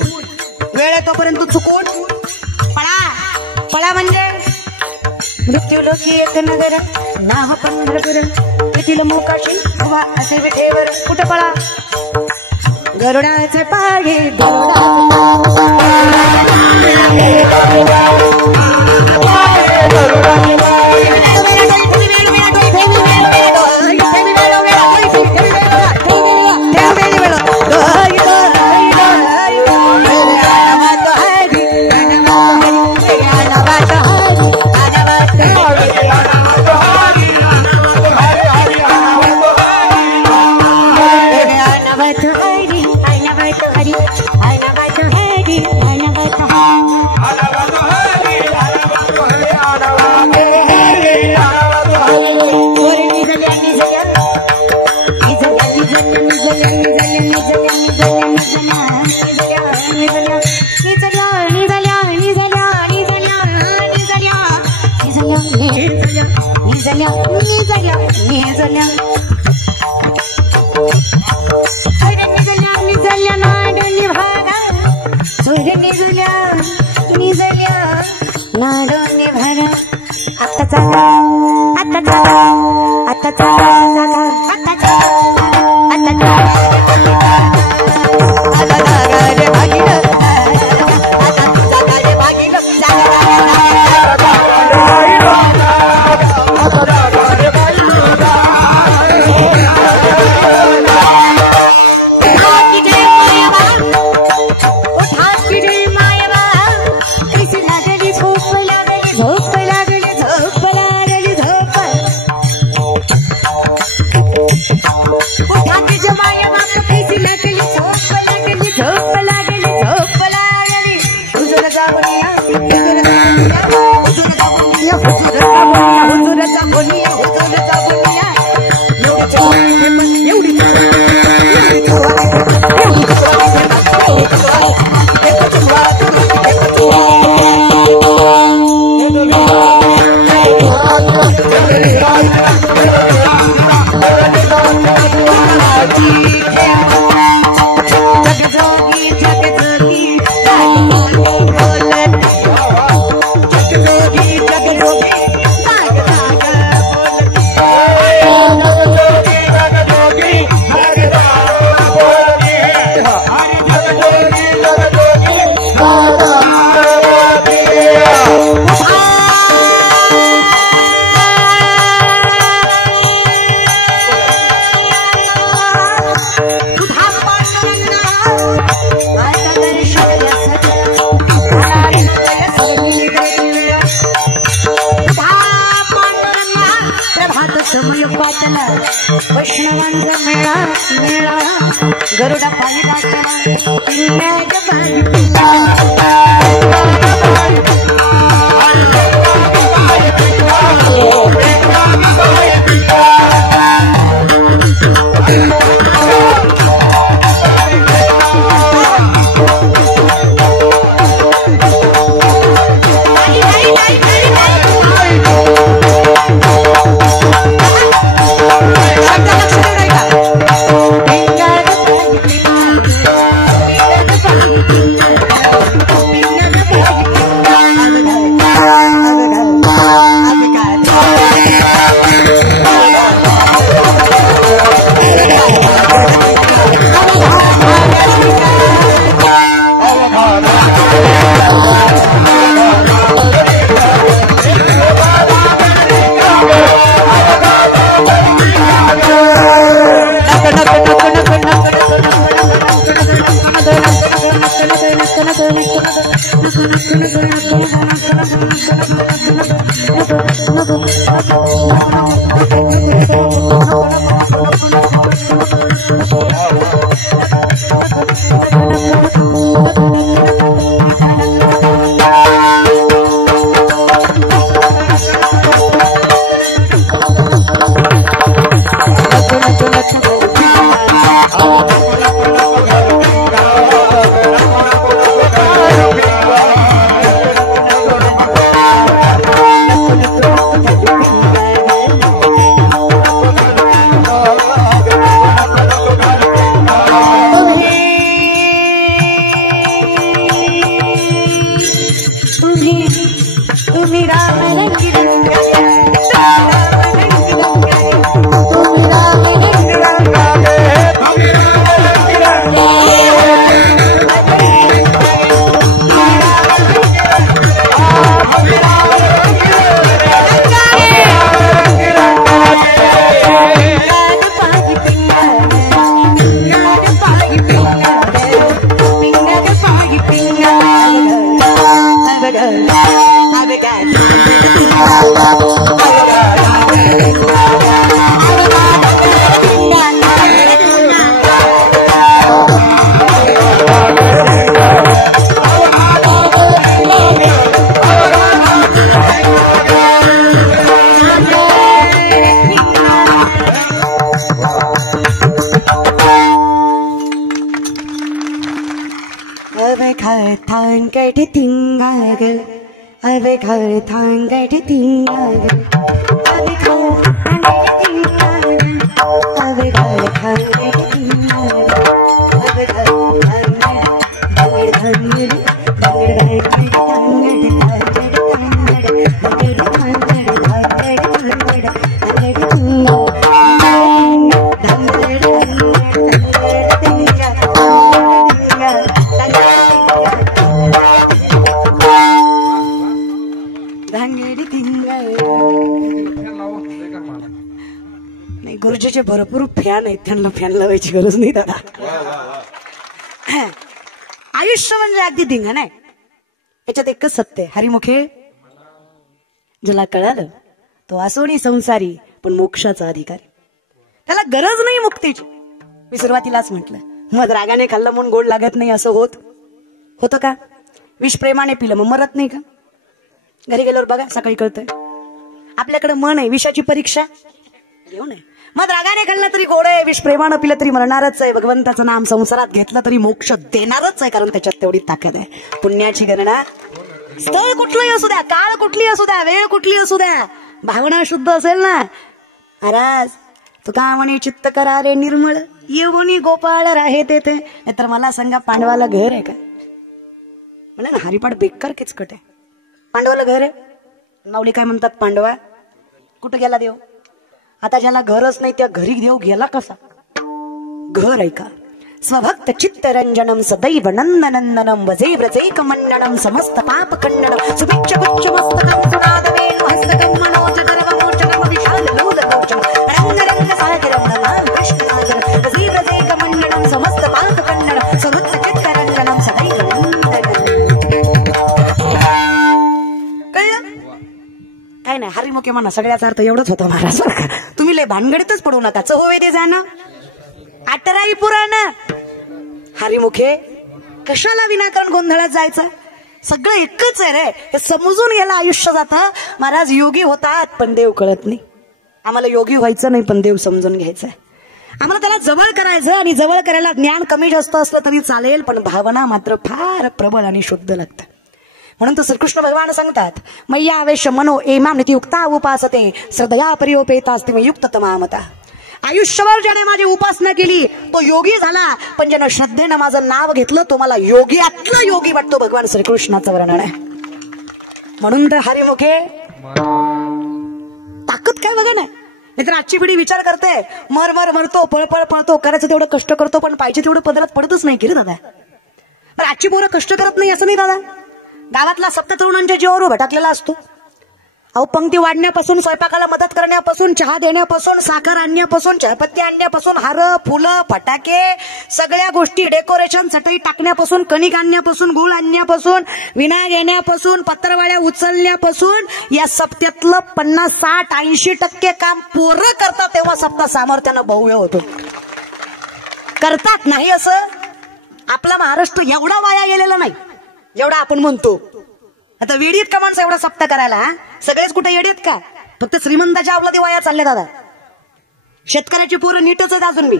वेळ तोपर्यंत चुकून पळा पळा म्हणजे मृत्यू लोकी एक नगर नाह पंढरपूर येथील मोकाशी उभा असे विठेवर कुठं पळा गरुडाचे पागे नाचला वैष्णवांचा मेळा मेळा गरुडा पायी नाचला पिंगाच्या पायी गुरुजीचे भरपूर फॅन आहेत, त्यांना फॅन लावायची गरज नाही दादा. आयुष्य म्हणजे अगदी धिंगाणा आहे. याच्यात एकच सत्य आहे, हरिमुखे ज्याला कळालं तो असोनी संसारी पण मोक्षाचा अधिकारी. त्याला गरज नाही मुक्तीची. मी सुरुवातीलाच म्हटलं, मग रागाने खाल्लं म्हणून गोड लागत नाही असं होतं का? विष प्रेमाने पिलं मग मरत नाही का? घरी गेल्यावर बघा सकाळी कळतंय. आपल्याकडे मन आहे, विषाची परीक्षा घेऊ नये. मग रागाने खाल्लं तरी गोड आहे, विष प्रेमानं पिलं तरी मरणारच आहे. भगवंताचं नाम संसारात घेतलं तरी मोक्ष देणारच आहे, कारण त्याच्यात तेवढी ताकद आहे. पुण्याची गणना स्थळ कुठलंही असू द्या, काळ कुठली असू द्या, वेळ कुठली असू द्या, भावना शुद्ध असेल ना. महाराज तुका म्हणे चित्त करा रे निर्मळ, येऊनी गोपाळ राहे तेथे. नाहीतर मला सांगा, पांडवाला घर आहे का? म्हणा ना, हरिपाठ बेकार किचकट आहे. पांडवाला घर आहे? माऊली काय म्हणतात, पांडवा कुठं गेला देव? आता ज्याला घरच नाही त्या घरी देव गेला कसा? घर आहे का? स्वभक्त चित्तरंजनम सदैव नंदनंदनम वजे व्रजेक मंडनम समस्त पाप खंडनम सुभिक्ष गुच्छ मस्तकं सुनादवेन हस्तकं मनोजगर्वमोचनम विशाल लोललोचनम रंग रंग सागरम नमामि कृष्णनाथं वजे व्रजेक मंडनम समस्त पाप खंडनम सुभक्त चित्तरंजनम सदैव नंदनम. कळलं? काय नाही, हरिमुखे म्हणा, सगळ्याचा अर्थ एवढंच होता महाराज. तुम्ही तुम्ही लय भानगडीतच पडू नका. चहोवे दे जाणं 18 पुराण. हरिमुखे कशाला विनाकारण गोंधळात जायचं? सगळं एकच आहे रे, हे समजून गेलं आयुष्य जातं. महाराज योगी होतात पण देव कळत नाही. आम्हाला योगी व्हायचं नाही पण देव समजून घ्यायचंय. आम्हाला त्याला जवळ करायचं आणि जवळ करायला ज्ञान कमी जास्त असलं तरी चालेल, पण भावना मात्र फार प्रबळ आणि शुद्ध लागतात. म्हणून तर श्रीकृष्ण भगवान सांगतात, मय्या आवेश मनो एमाम नित्युक्ता उपासते श्रद्धया परियोपेतास्ति मे युक्ततमामता. आयुष्यभर ज्याने माझी उपासना केली तो योगी झाला, पण ज्यानं श्रद्धेनं माझं नाव घेतलं तो मला योग्यातला योगी वाटतो. भगवान श्रीकृष्णाचं वर्णन आहे. म्हणून तर हरिमुखे ताकद काय बघा ना. नाहीतर आजची पिढी विचार करते मर मर मरतो, पळपळ पळतो, करायचं तेवढं कष्ट करतो पण पाहिजे तेवढं पदरात पडतच नाही की रे दादा. पण आजची पोरं कष्ट करत नाही असं नाही दादा. गावातला 7 तरुणांच्या जीवावर भटकलेला असतो. अहो पंक्ती वाढण्यापासून, स्वयंपाकाला मदत करण्यापासून, चहा देण्यापासून, साखर आणण्यापासून, चहापत्ती आणण्यापासून, हार फुलं फटाके सगळ्या गोष्टी, डेकोरेशन चटई टाकण्यापासून, कणिक आणण्यापासून, गुळ आणण्यापासून, विना घेण्यापासून, पत्रवाळ्या उचलण्यापासून, या सप्त्यातलं 50, 60, 80% काम पोरं करतात. तेव्हा सप्ताह सामर्थ्यानं भव्य होतो. करतात नाही असं आपला महाराष्ट्र एवढा वाया गेलेला नाही जेवढा आपण म्हणतो. आता वेडीत का माणसं एवढा सप्ताह करायला? सगळेच कुठे येडेत का? फक्त श्रीमंताच्या अवलादी वाया चालले दादा. शेतकऱ्याची पोरं नीटच आहेत अजून बी.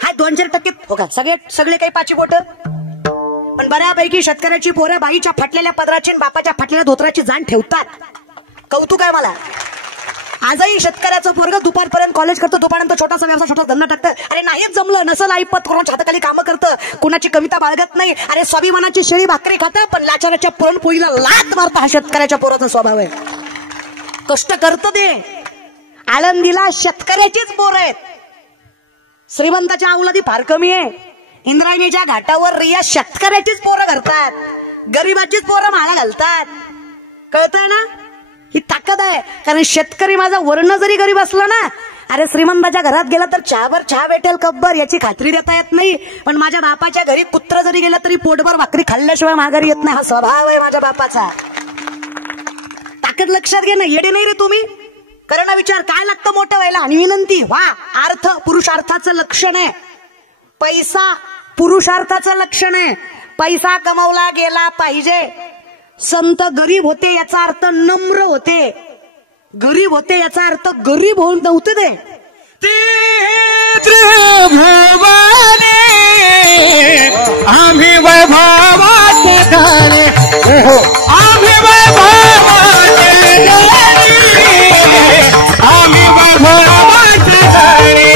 हाय 2-4% हो का, सगळे काही पाची बोट. पण बऱ्यापैकी शेतकऱ्याची पोरं बाईच्या फाटलेल्या पदराची, बापाच्या फाटलेल्या धोत्राची जाण ठेवतात. कौतुक आहे मला. आजही शेतकऱ्याचं पोरग दुपारपर्यंत कॉलेज करतो, दुपारनंतर छोटासा व्यवसाय, छोटा धंदा टाकतं. अरे नाहीच जमलं नसल ऐपत कोणाच्या हाताखाली कामं करतं, कुणाची कविता बाळगत नाही. अरे स्वाभिमानाची शेळी भाकरी खातं पण लाचाराच्या पुरणपोळीला लात मारता. हा शेतकऱ्याच्या पोराचा स्वभाव आहे. कष्ट करतं ते. आळंदीला शेतकऱ्याचीच पोरं आहेत. श्रीमंताच्या अवलादी फार कमी आहे. इंद्रायणीच्या घाटावर रिया शेतकऱ्याचीच पोरं करतात, गरीबाचीच पोरं माळा घालतात. कळतंय ना? ही ताकद आहे. कारण शेतकरी माझा वर्ण जरी गरीब असला ना, अरे श्रीमंताच्या घरात गेला तर चहाभर चहा भेटेल कब्बर याची खात्री देता येत नाही. पण माझ्या बापाच्या घरी कुत्र जरी गेलं तरी पोटभर भाकरी खाल्ल्याशिवाय माघारी येत नाही. हा स्वभाव आहे माझ्या बापाचा. ताकद लक्षात घे ना. येडे नाही रे तुम्ही. करणं विचार काय लागतं मोठं व्हायला. आणि विनंती वा, अर्थ पुरुषार्थाचं लक्षण आहे. पैसा पुरुषार्थाचं लक्षण आहे. पैसा कमवला गेला पाहिजे. संत गरीब होते याचा अर्थ नम्र होते. गरीब होते याचा अर्थ गरीब होऊन नव्हते ते. त्रिभुवने आम्ही वैभवाचे घरे, आम्ही वैभवाचे घरे, आम्ही वैभवाचे घरे.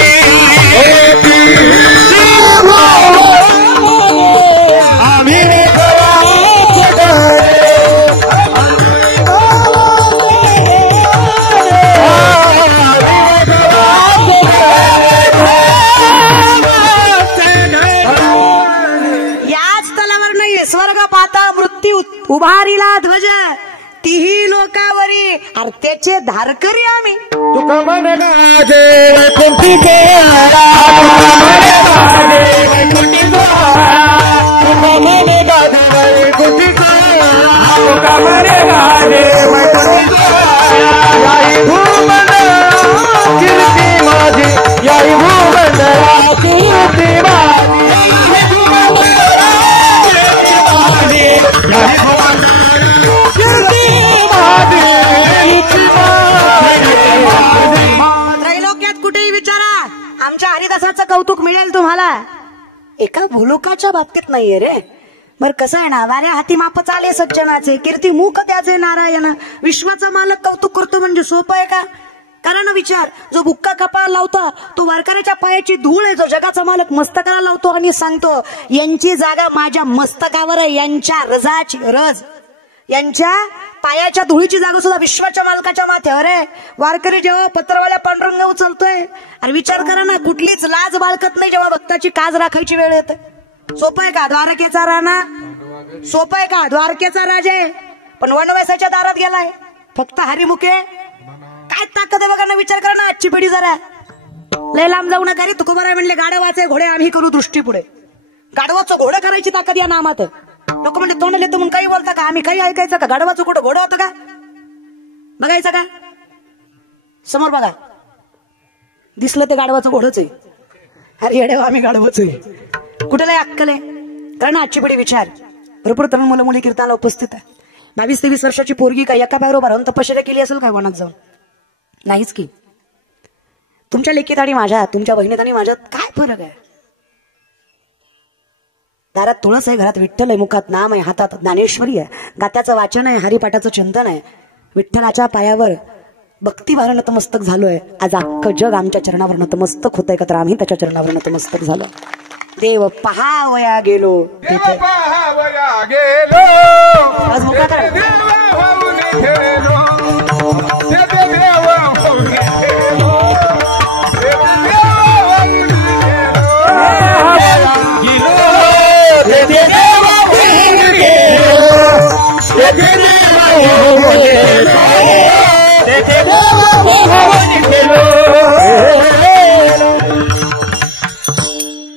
उभारीला ध्वज तिही लोकावरी, अर्त्याचे धारकरी आम्ही. तुका मन गाजे वैकुंठीचे आला, तुका मन गाजे वैकुंठीचे आला, तुका मन गाजे वैकुंठीचे आला. याई भूमंडळा कीर्ती माझी, याई भूमंडळा कीर्ती माझी, याई भूमंडळा कीर्ती माझी. त्रैलोक्यात कुठेही विचारा, आमच्या हरिदासाचं कौतुक मिळेल तुम्हाला. एका भूलोकाच्या बाबतीत नाहीये रे. बर कसं आहे ना, वाऱ्या हाती माप चाले सज्जनाचे, कीर्ती मुख त्याचे नारायण. विश्वाचा मालक कौतुक करतो म्हणजे सोपं आहे का? कारण विचार, जो बुक्का कपाळ लावतो तो वारकऱ्याच्या पायाची धूळ आहे. जो जगाचा मालक मस्तकाला लावतो आणि सांगतो यांची जागा माझ्या मस्तकावर आहे, यांच्या रजाची रज, यांच्या पायाच्या धुळीची जागा सुद्धा विश्वाच्या मालकाच्या माथ्यावर आहे. वारकरी जेव्हा पत्रवाळ्या पांडुरंग उचलतोय, अरे विचार करा ना, कुठलीच लाज बाळगत नाही जेव्हा भक्ताची काज राखायची वेळ येते. सोपं आहे का? द्वारकेचा राणा सोपं आहे का? द्वारकेचा राजा आहे पण वनवासाच्या दारात गेलाय. फक्त हरिमुखे काय ताकद आहे बघा ना. विचार करा ना, आजची पिढी जरा लय लांब जाऊ नका रे. तुकोबाराय म्हणले गाढवाचे घोडे आम्ही करू दृष्टी पुढे. गाढवाचं घोडं करायची ताकद या नामात. लोक म्हणजे तोंडले तर म्हणून काही बोलता का? आम्ही काही ऐकायचं का? गाढवाचं कुठं घोडं होतं का? बघायचं का? समोर बघा. दिसलं ते गाढवाचं घोडच आहे. अरे येडे आम्ही गाढवच आहे. कुठे लय अक्कल आहे? कारण आजची पिढी विचार भरपूर तरुण मुलं मुली कीर्तनाला उपस्थित आहे. 22-23 वर्षाची पोरगी काय एका पायावर राहून तपश्चर्या केली असेल काय वनात जाऊन? नाहीच की. तुमच्या लेकीत आणि माझ्यात, तुमच्या बहिणीत आणि माझ्यात काय फरक आहे? दारात तुळस आहे, घरात विठ्ठल आहे, मुखात नाम आहे, हातात ज्ञानेश्वरी आहे, गात्याचं वाचन आहे, हरिपाठाचं चिंतन आहे. विठ्ठलाच्या पायावर भक्तिभार नतमस्तक झालोय. आज अख्खं जग आमच्या चरणावर नतमस्तक होतंय का, तर आम्ही त्याच्या चरणावर नतमस्तक झालो. देव पहावया गेलो तिथे आज मुका करा.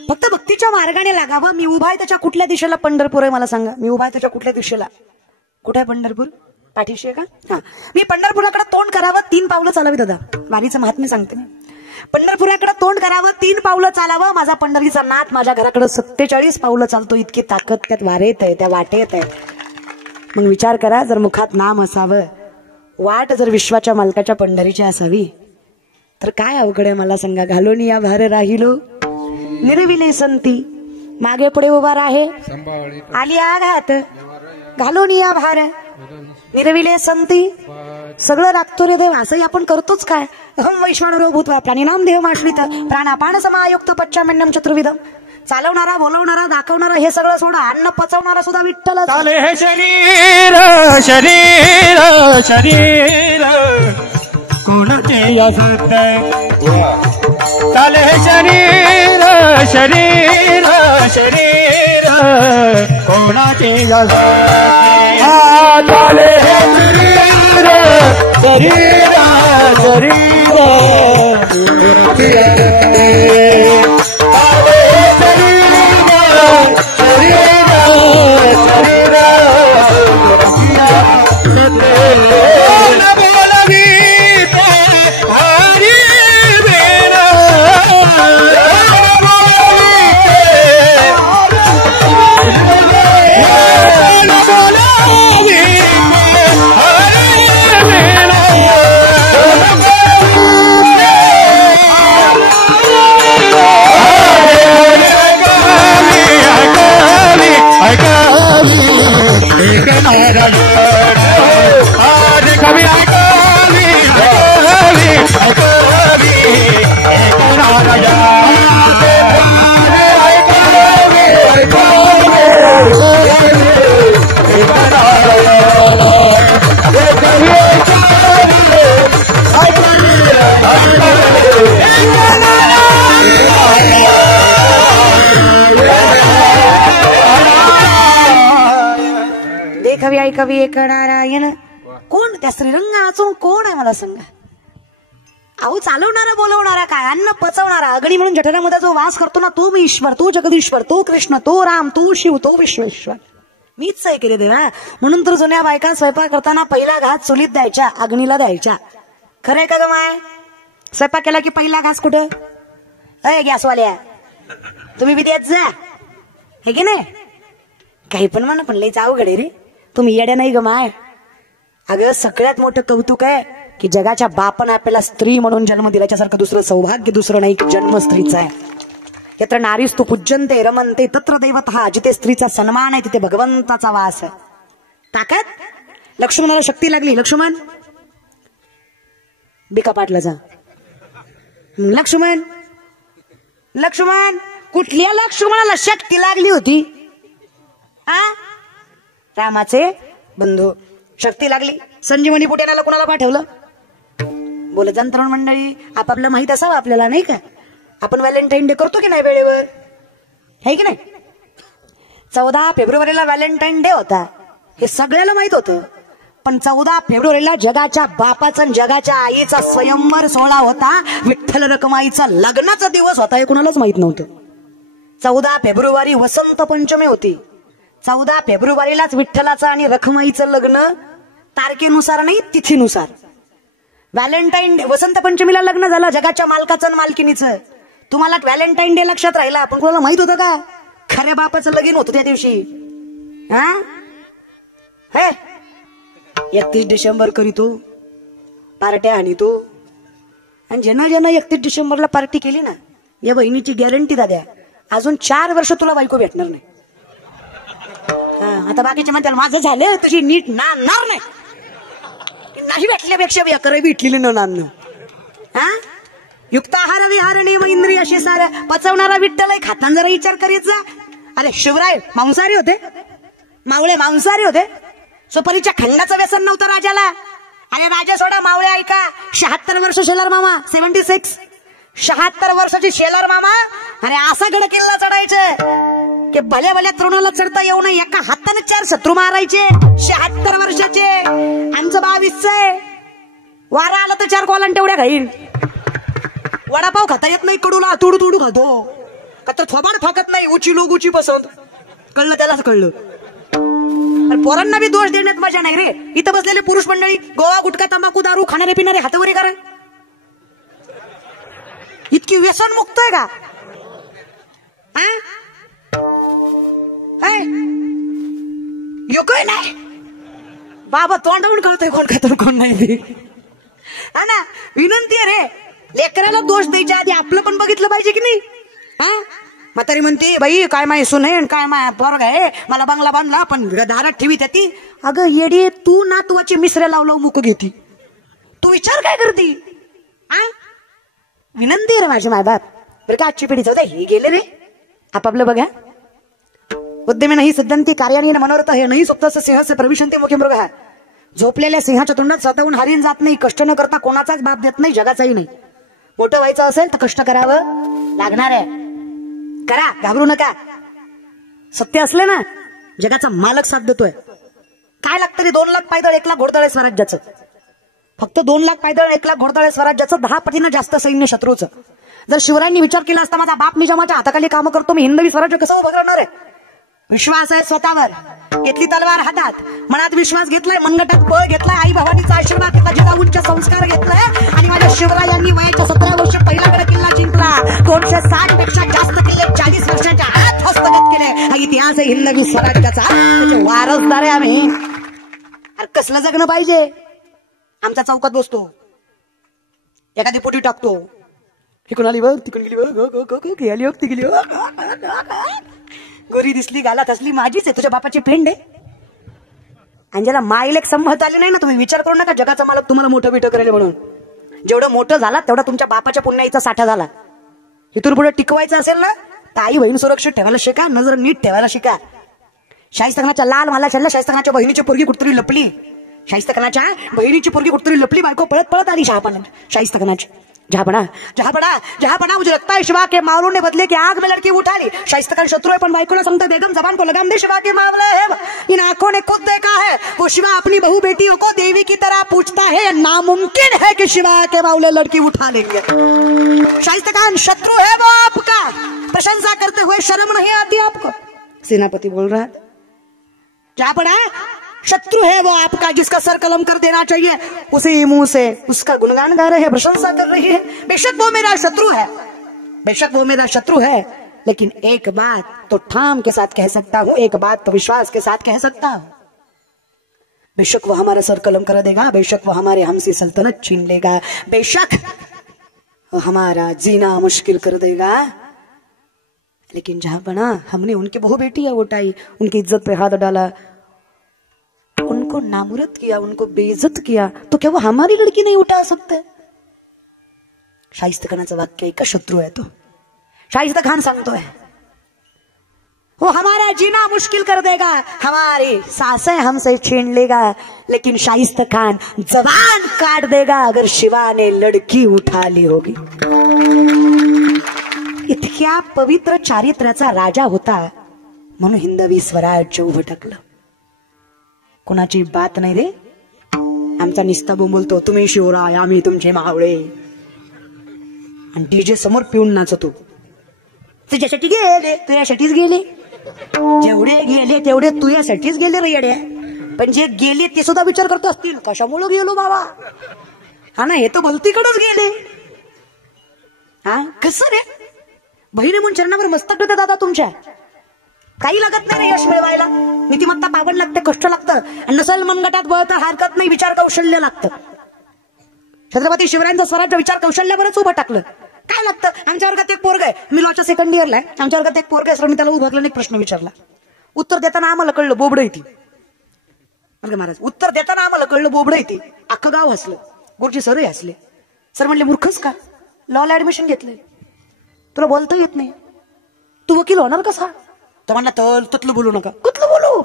फक्त भक्तीच्या मार्गाने लागावं. मी उभा आहे त्याच्या कुठल्या दिशेला? पंढरपूर आहे. मला सांगा, मी उभा आहे त्याच्या कुठल्या दिशेला? कुठे आहे पंढरपूर? पाठीशी आहे का? हा, मी पंढरपुराकडे तोंड करावं, 3 पावलं चालावी. दादा वारीचं महात्म्य सांगते मी. पंढरपुराकडे तोंड करावं, 3 पावलं चालावं. माझा पंढरीचा नाथ माझ्या घराकडे 47 पावलं चालतो. इतकी ताकद त्यात वारेत आहे, त्या वाटेत आहे. मग विचार करा, जर मुखात नाम असावं, वाट जर विश्वाच्या मालकाच्या पंढरीची असावी, तर काय अवघड आहे मला सांगा. घालून या भार राहिलो निर्विले संती, मागे पुढे उभा राहे आली आघात. घालून या भार निर्विले संती, सगळं राखतो रे देव. असंही आपण करतोच काय? अहम वैश्वानरो भूत्वा प्राणिनाम देहमाश्रित प्राणापान समायुक्त पच्चामेन्नम चतुर्विधम. चालवणारा, बोलवणारा, दाखवणारा हे सगळं सोडा, अन्न पचवणारा सुद्धा विठ्ठल. चाले हे शरीर शरीर शरीर कोणाचे असत, चाले हे शरीर शरीर शरीर कोणाचे असत. चाले हे शरीर शरीर शरीर कवी एक नारायण. कोण त्या श्रीरंगाचून कोण आहे मला सांगा? अहो, चालवणारा, बोलवणारा, काय अन्न पचवणारा, अग्नी म्हणून जठरामध्ये जो वास करतो ना, तो मी ईश्वर, तो जगदीश्वर, तो कृष्ण, तो राम, तो शिव, तो विश्वेश्वर. मीच आहे की रे देवा. म्हणून तर जुन्या बायका स्वयंपाक करताना पहिला घास चुलीत द्यायच्या, अग्नीला द्यायच्या. खरंय का ग माय? स्वयंपाक केला की पहिला घास कुठं? अय गॅसवाल्या, तुम्ही बी द्यायच जा, हे की नाही? काही पण म्हणा, पण लईच अवघड आहे रे. तुम्ही येड्या नाही ग माय. अगं, सगळ्यात मोठं कौतुक आहे की जगाच्या बापाने आपल्याला स्त्री म्हणून जन्म दिल्याच्यासारखं दुसरं सौभाग्य दुसरं नाही की जन्म स्त्रीचा आहे. यत्र नारीस्तु पूज्यन्ते रमन्ते तत्र दैवतः. जिथे स्त्रीचा सन्मान आहे तिथे भगवंताचा वास आहे. ताकद. लक्ष्मणाला शक्ती लागली. लक्ष्मण बिका पाटला जा. लक्ष्मण लक्ष्मण कुठल्या लक्ष्मणाला शक्ती लागली होती? रामाचे बंधू. शक्ती लागली. संजीवनी पुट्याला कोणाला पाठवलं? बोलत जाण तरुण मंडळी, आपापलं माहित असावं आपल्याला, नाही का? आपण व्हॅलेंटाईन डे करतो की नाही वेळेवर, है की नाही? 14 फेब्रुवारीला व्हॅलेंटाईन डे होता, हे सगळ्याला माहित होतं. पण 14 फेब्रुवारीला जगाच्या बापाचा जगाच्या आईचा स्वयंवर सोहळा होता. विठ्ठल रखुमाईचा लग्नाचा दिवस होता, हे कुणालाच माहित नव्हतं. 14 फेब्रुवारी वसंत पंचमी होती. 14 फेब्रुवारीलाच विठ्ठलाचं आणि रखुमाईचं लग्न, तारखेनुसार नाही तिथीनुसार. व्हॅलेंटाईन डे, वसंत पंचमीला लग्न झालं जगाच्या मालकाचं आणि मालकिनीचं. तुम्हाला व्हॅलेंटाईन डे लक्षात राहिला, पण कोणाला माहित होतं का खऱ्या बापाचं लगीन होतं त्या दिवशी? हा हे 31 डिसेंबर करीतो पार्ट्या आणि तो, आणि ज्यांना 31 डिसेंबरला पार्टी केली ना, या बहिणीची गॅरंटी दाद्या अजून 4 वर्ष तुला बायको भेटणार नाही. आता बाकीच्या म्हणतात माझं झालं तशी नीट नाणार नाही भेटल्यापेक्षा व्याकरण भेटलेली न नांद. हा युक्ताहार विहार नियम इंद्रिय असे सारं पचवणारा विठ्ठल आहे. खाताना जरा विचार करायचा. अरे शिवराय मांसाहारी होते, मावळे मांसाहारी होते. सुपारीच्या खंडाचं व्यसन नव्हतं राजाला. आणि राजा सोडा मावळे ऐका, 76 वर्ष शेलार मामा 76 76 वर्षाची शेलार मामा. अरे असा गड किल्ला चढायचं की भल्या भल्या तरुणाला चढता येऊ नये. एका हाताने 4 शत्रू मारायचे. 76 वर्षाचे. आमचं 22 आहे. वारा आला तर 4 कॉलन तेवढ्या खाईल. वडापाव खाता येत नाही, कडूला तुडू तुडू खातो. का तर थोबाड फाकत नाही. उची लोक उची पसंत. कळलं त्यालाच कळलं. पोरांना बी दोष देण्यात मजा नाही रे. इथं बसलेले पुरुष मंडळी गोवा गुटखा तंबाखू दारू खाणारे पिणारे हातावरी करा. इतकी व्यसन मुक्त आहे का? योग्य नाही बाबा. तोंडावून कळतोय कोण खातं कोण नाही. हा ना, विनंती आहे रे. लेकराला दोष द्यायच्या आधी आपलं पण बघितलं पाहिजे की नाही. हा म्हातारी म्हणते बाई काय माय सुन आहे काय माय पोरग आहे, मला बंगला बांधला पण दारात ठेवी त्याती. अगं येडी, तू नातवाची मिसऱ्या लावलं मुक घेती. तू विचार काय करते? विनंती आहे रे माझे मायबाप. बरं का आजची पिढी जाऊ हे गेले रे आपापलं बघा. उद्यमे नाही सिद्धांती कार्याने मनोरथ हे नाही सुप्तस्य सिंहस्य प्रविशन्ते मुखे मृग. झोपलेल्या सिंहाच्या तोंडात स्वतःहून हरिण जात नाही. कष्ट न करता कोणाचाच बाप देत नाही, जगाचाही नाही. मोठं व्हायचं असेल तर कष्ट करावं लागणार आहे. करा, घाबरू नका. सत्य असले ना जगाचा मालक साथ देतोय. काय लागतं रे? 2 लाख पायदळ 1 लाख घोडदळ आहे स्वराज्याचं. फक्त 2 लाख पायदळ 1 लाख घोडदळ आहे स्वराज्याचं. 10 पटीनं जास्त सैन्य शत्रूचं. जर शिवरायांनी विचार केला असता माझा बाप निजामाच्या हाताखाली काम करतो, मी हिंदवी स्वराज्य कसं उभं करणार आहे? विश्वास आहे स्वतःवर. घेतली तलवार हातात, मनात विश्वास घेतलाय, मनगटात बळ घेतलाय, आई भवानीचा आशीर्वाद घेतला, जिजाऊंचे संस्कार घेतलाय. आणि माझ्या शिवरायांनी वयाच्या 17 वर्ष पहिला किल्ला जिंकला. 260 पेक्षा जास्त किल्ले 40 वर्षाच्या आत हस्तगत केले. हा इतिहास आहे हिंदवी स्वराज्याचा. त्याचे वारसदार आहे आम्ही. अरे कसलं जगणं पाहिजे? आमच्या चौकात बसतो, एखादी पोटी टाकतो, इकडून आली बघ तिकडून गेली बघ आली बघ ती गेली गोरी दिसली गालात असली माझीच आहे, तुझ्या बापाची फ्रेंड आहे. आणि ज्याला माईला संमत आले नाही ना, तुम्ही विचार करू नका जगाचा मालक तुम्हाला मोठं बिटं करेल म्हणून. जेवढं मोठं झाला तेवढा तुमच्या बापाच्या पुण्याचा साठा झाला. इथून पुढे टिकवायचं असेल ना तर आई बहीण सुरक्षित ठेवायला शिका, नजर नीट ठेवायला शिका. शाहिस्तेखानाच्या लाल माला छल्ला, शाहिस्तेखानाच्या बहिणीची पोरगी कुठतरी लपली, शाहिस्तेखानाच्या बहिणीची पोरगी कुठतरी लपली, बायको पळत पळत आली शाहिस्तेखानाची. जहापना जहापना जहापना मुझे लगता है शिवा के मावलों ने बदले की आग में लड़की उठा ली. शाइस्ता शत्रु है, पण बाइकोला सांगता बेगम जबान को लगाम दे, शिवा के मामले है. इन आंखों ने खुद देखा है वो शिवा अपनी बहू बेटियों को देवी की तरह पूछता है. नामुमकिन है कि शिवा के मावले लड़की उठा लेंगे. शाइस्ता खान शत्रु है वो आपका, प्रशंसा करते हुए शर्म नहीं आती आपको? सेनापति बोल रहा है. जहापना शत्रु है वो आपका, जिसका सर कलम कर देना चाहिए उसी मुंह से उसका गुणगान गा रहे हैं, प्रशंसा कर रही है. बेशक वो मेरा शत्रु है, बेशक वो मेरा शत्रु है, लेकिन एक बात तो ठाम के साथ कह सकता हूं, एक बात तो विश्वास के साथ कह सकता हूं. बेशक वो हमारा सर कलम कर देगा, बेशक वो हमारे हमसे सल्तनत छीन लेगा, बेशक वो हमारा जीना मुश्किल कर देगा, लेकिन जहां बना हमने उनकी बहू बेटियां उठाई, उनकी इज्जत पे हाथ डाला, उनको नामुरत किया, उनको बेइज्जत किया, तो क्या वो हमारी लड़की नहीं उठा सकते? शाहिस्ता खानाचं वाक्य का शत्रु है तो. शाहिस्ता खान सांगतोय वो हमारा जीना मुश्किल कर देगा, हमारी सांसें हमसे छीन लेगा, लेकिन शाहिस्ता खान जबान काट देगा अगर शिवा ने लड़की उठा ली होगी. इतक्या पवित्र चारित्र्याचा राजा होता म्हणून हिंदवी स्वराज्य उभं टाकलं. कोणाची बात नाही रे. आमचा निस्ता बोलतो तुम्ही शिवराय आम्ही तुमचे मावळे, आणि डीजे समोर पिऊन नाचतो. तुझ्यासाठी गेले, तुझ्यासाठीच गेले, जेवढे गेले तेवढे तुझ्यासाठीच गेले रे येड्या. पण जे गेले ते सुद्धा विचार करत असतील कशामुळे गेलो बाबा. हा ना, हे तर भलतीकडेच गेले. हा कसं रे, बहिणी म्हणून चरणावर मस्तक होते दादा तुमच्या. काही लागत नाही यश मिळवायला. नीतिमत्ता पावन लागते, कष्ट लागतं. आणि नसल मनगटात बळ तर हरकत नाही, विचार कौशल्य लागतं. छत्रपती शिवरायांचं स्वराज्य विचार कौशल्यावरच उभं टाकलं. काय लागतं? आमच्या वर्गात एक पोरग आहे, मी लॉच्या सेकंड इयरला आहे. आमच्या वर्गात एक पोरग आहे, सर मी त्याला उभं केलं, एक प्रश्न विचारला. उत्तर देताना आम्हाला कळलं बोबडं येते. महाराज उत्तर देताना आम्हाला कळलं बोबडं येते. अख्खं गाव हसलं, गुरुजी सरही हसले. सर म्हणले मूर्खच का, लॉला ऍडमिशन घेतलंय, तुला बोलता येत नाही, तू वकील होणार कसा? तो म्हणला ततलं बोलू नका. कुठलं बोलू?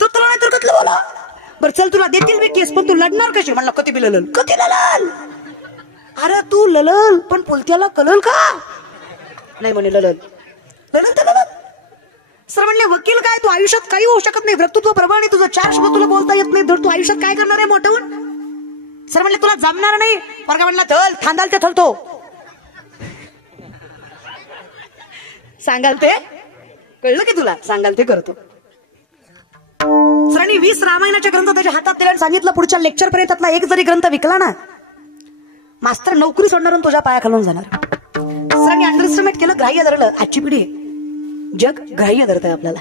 ततलं नाही तर कुठलं बोला. बरं चल तुला देतील बी केस, पण तू लढणार कशी? म्हणला कधी बी ललल. कधी ललल? अरे तू ललल पण पोलत्याला कलल का? नाही म्हणे ललल. ललल तर ललल. सर म्हणले वकील काय, तू आयुष्यात काही होऊ शकत नाही, वक्तृत्व प्रबळ नाही तुझं, 4 शब्द तुला बोलता येत नाही, तर तू आयुष्यात काय करणार आहे मोठवून? सर म्हणले तुला जमणार नाही. वर्गा म्हणला चल थांदाल ते थलतो. सांगाल ते कळलं की तुला, सांगाल ते करतो. सरांनी 20 रामायणाचे ग्रंथ त्याच्या हातात दिले आणि सांगितलं पुढच्या लेक्चर पर्यंत एक जरी ग्रंथ विकला ना, मास्तर नोकरी सोडणार आणि तुझ्या पाया खालून जाणार. सरांनी अंडरस्टिमेट केलं, ग्राह्य धरलं. आजची पिढी जग ग्राह्य धरत आहे आपल्याला.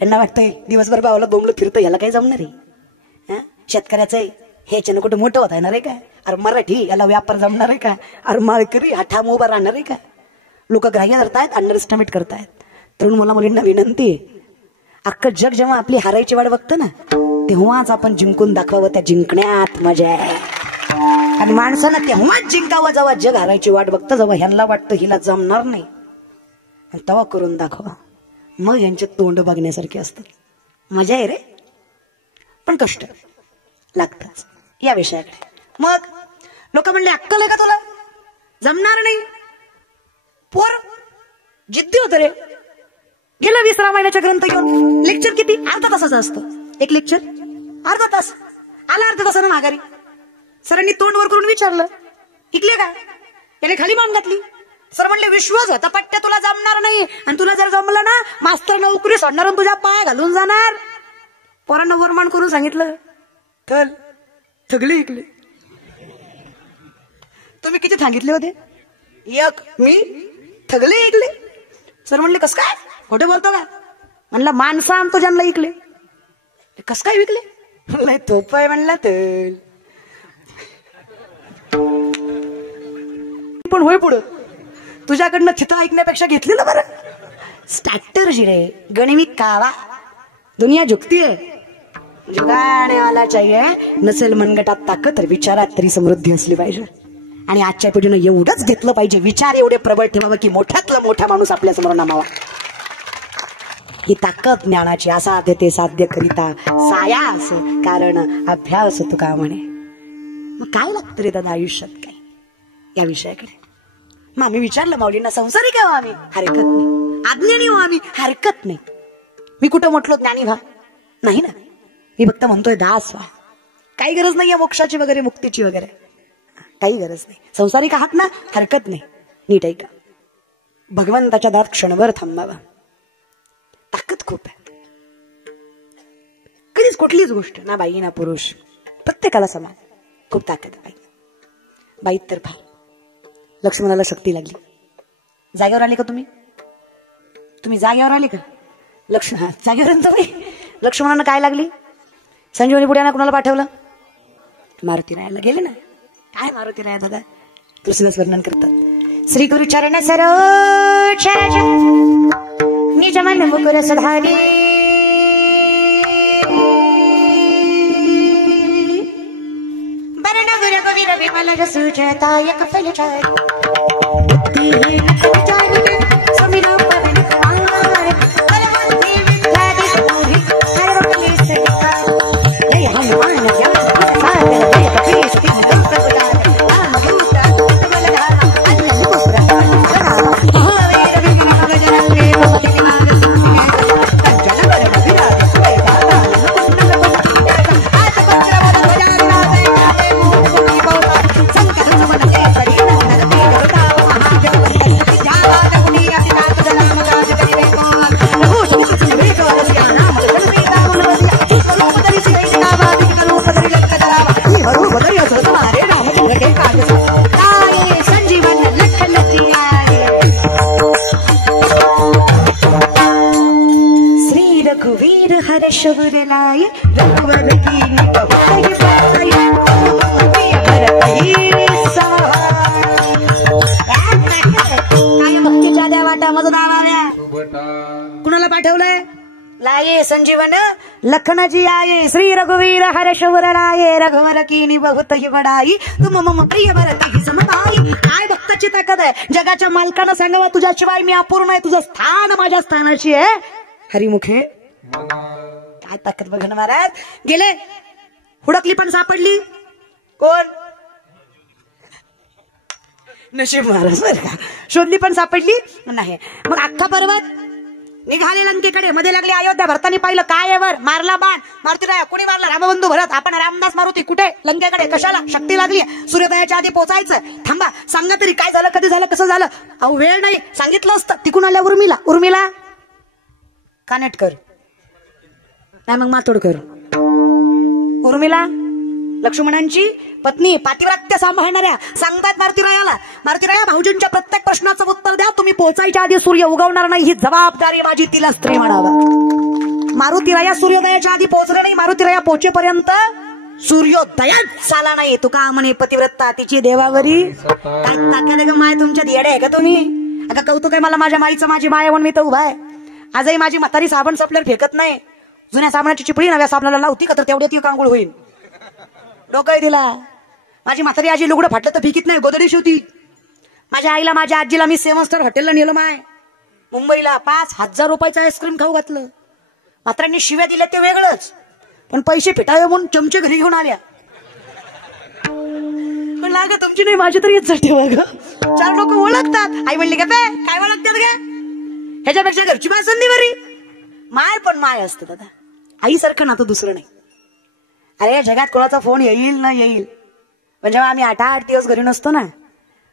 यांना वाटतंय दिवसभर बावला बोंबलं फिरतं, याला काही जमणार आहे? शेतकऱ्याचं आहे हे चन कुठे मोठं होता येणार आहे का? अरे मराठी याला व्यापार जमणार आहे का? अरे माळकरी हा ठाम उभा राहणार आहे का? लोक ग्राह्य धरतायत, अंडरस्टिमेट करतायत. तरुण मुला मुलींना विनंती आहे, अख्खं जग जेव्हा आपली हारायची वाट बघतं ना, तेव्हाच आपण जिंकून दाखवावं. त्या जिंकण्यात मजा आहे. आणि माणसानं तेव्हाच जिंकावं जेव्हा जग हारायची वाट बघतं, जेव्हा ह्यांना वाटतं हिला जमणार नाही, तेव्हा करून दाखवा. मग यांचे तोंड बघण्यासारखे असतात. मजा आहे रे, पण कष्ट लागतच या विषयाकडे. मग लोक म्हणले अक्कल आहे का तुला, जमणार नाही. पोर जिद्दी होत रे, गेला 20 रामायणाचा ग्रंथ घेऊन. लेक्चर किती? अर्धा तासाचं असतं एक लेक्चर, अर्धा तास. आला अर्धा तासानं माघारी. सरांनी तोंड वर करून विचारलं ऐकले का? त्याने खाली मान घातली. सर म्हणले विश्वास होता पट्ट्या तुला जमणार नाही, आणि तुला जर जमलं ना मास्तर नोकरी सोडणार आणि तुझ्या पाय घालून जाणार. पोरांना वरमान करून सांगितलं चल थगले ऐकले. तुम्ही किती सांगितले होते? एक. मी थगले ऐकले. सर म्हणले कस काय, खोटे बोलतो का? म्हणला माणसं आणतो ज्यांना ऐकले. कस काय विकले? म्हणला तो पाय. म्हणला तर पण होय पुढं तुझ्याकडनं चित्र ऐकण्यापेक्षा घेतलेलं बरं. स्ट्रॅटर्जी रे, गणिमी कावा. दुनिया झुकती है, जुगाने वाला चाहिए. नसेल मनगटात ताकद तर विचारात तरी समृद्धी असली पाहिजे. आणि आजच्या पिढीनं एवढंच घेतलं पाहिजे, विचार एवढे प्रबळ ठेवावं की मोठ्यातला मोठा माणूस आपल्या समोर नामावा. ही ताकद ज्ञानाची असाध्य ते साध्य करिता सायास कारण अभ्यास तुका म्हणे. मग काय लागतं रे दादा आयुष्यात काय या विषयाकडे. मग आम्ही विचारलं माऊलींना, संसारी काय व्हा आम्ही? हरकत नाही. अज्ञानी व्हा आम्ही? हरकत नाही. मी कुठं म्हटलो ज्ञानी व्हा? नाही ना, मी फक्त म्हणतोय दास व्हा. काही गरज नाहीये मोक्षाची वगैरे मुक्तीची वगैरे, काही गरज नाही. संसारिक आहात ना, हरकत नाही. नीट ऐका, भगवंताच्या दारात क्षणभर थांबावा. ताकद खूप आहे. कधीच कुठलीच गोष्ट ना बाई ना पुरुष, प्रत्येकाला समान खूप ताकद आहे. बाईत तर फार. लक्ष्मणाला शक्ती लागली. जागेवर आले का तुम्ही? तुम्ही जागेवर आले का? लक्ष्मण जागेवर बाई. लक्ष्मणाला काय लागली? संजीवनी पुढे कुणाला पाठवलं? मारुती रायाला गेले ना. काय मारुती राया दादा तुलसीदास वर्णन करतात. श्री गुरु चरण सरोज निज मन मुकुर सुधारी बरण गुर गोविंद विमल रसूचताय कपल चारी समीरा पवन कुमार बलवंती विद्याधि मोहि सर्वकले सहिता जय हनुमान ज्ञान सागर जय कपीश तिहुँ प्रभुदान राम दूत तुमल धाम अन्य मुकुर होवे रवि भजन प्रेम पति नाग सुने कंचन वर विराज सोई दाता मुकुंद मुकुंद आज पत्र बल बजारि नाथे नाथे मुकुंद बहुता संकट सुमन के सरी नंदन के देवता महाजन जाला शिवरलाई रघुवर कीनी बहुतही बड़ाई प्रिय भरतही काय भक्तीच्या द्या वाटा मज नावाव्या कुणाला पाठवलंय लाये संजीवन लखनजी आये श्री रघुवीर हर्षवर लाये रघुवर कीनी बहुत ही बड़ाई तुम मम प्रिय भरत ही समताई काय भक्ताची ताकद आहे जगाच्या मालकानं सांगावा तुझ्याशिवाय मी अपूर्ण आहे तुझं स्थान माझ्या स्थानाची आहे हरिमुखे काय ताकद बघ ना महाराज गेले हुडकली पण सापडली कोण नशीब महाराज बरं का शोधली पण सापडली नाही मग अख्खा पर्वत निघाले लंकेकडे मध्ये लागले अयोध्या भरतानी पाहिलं काय आहे वर मारला बाण मारुतीराया कोणी मारला रामबंधू भरत आपण रामदास मारुती कुठे लंकेकडे कशाला शक्ती लागली सूर्योदयाच्या आधी पोहोचायचं थांबा सांगा तरी काय झालं कधी झालं कसं झालं अहो वेळ नाही सांगितलं असतं तिकून आल्या उर्मिला कानेट कर नाही मग मातोड कर उर्मिला लक्ष्मणांची पत्नी पातिव्रत्य सांभाळणाऱ्या सांगतात मारुतीराया भाऊजींच्या प्रत्येक प्रश्नाचं उत्तर द्या तुम्ही पोहोचायच्या आधी सूर्य उगवणार नाही ही जबाबदारी माझी तिला स्त्री म्हणावा मारुतीराया सूर्योदयाच्या आधी पोहोचले नाही मारुतीराया पोहोचेपर्यंत सूर्योदयच झाला नाही तुका म्हणे पतिव्रता तिची देवावरी काय ताकद ग माय तुमच्या येडे आहे का तुम्ही अगं कौतुक आहे मला माझ्या माईचं माझी माय म्हणून मी तर उभा आहे आजही माझी म्हातारी साबण सपल्यावर फेकत नाही जुन्या साबणाची चिपळी नव्या साबणाला लावती का तर तेवढ्यात ती कांगोळ होईल डोकं दिला माझी म्हातारी आजी लुगडं फाटलं तर फिकीत नाही गोदडी शिवती माझ्या आईला माझ्या आजीला मी 7 स्टार हॉटेलला नेलं माय मुंबईला 5,000 रुपयाचं आईस्क्रीम खाऊ घातलं म्हाताऱ्यांनी शिव्या दिल्या ते वेगळंच पण पैसे फिटावे म्हणून चमचे घरी घेऊन आल्या पण लाग तुमची नाही माझी तरी येत ठेवा ग 4 लोक ओळखतात आई म्हणली का काय ओळखतात ग ह्याच्यापेक्षा घरची बासंदी बरी माय पण माय असते दादा आईसारखं नातं दुसरं नाही अरे जगात कोणाचा फोन येईल ना येईल पण जेव्हा आम्ही 8 दिवस घरी नसतो ना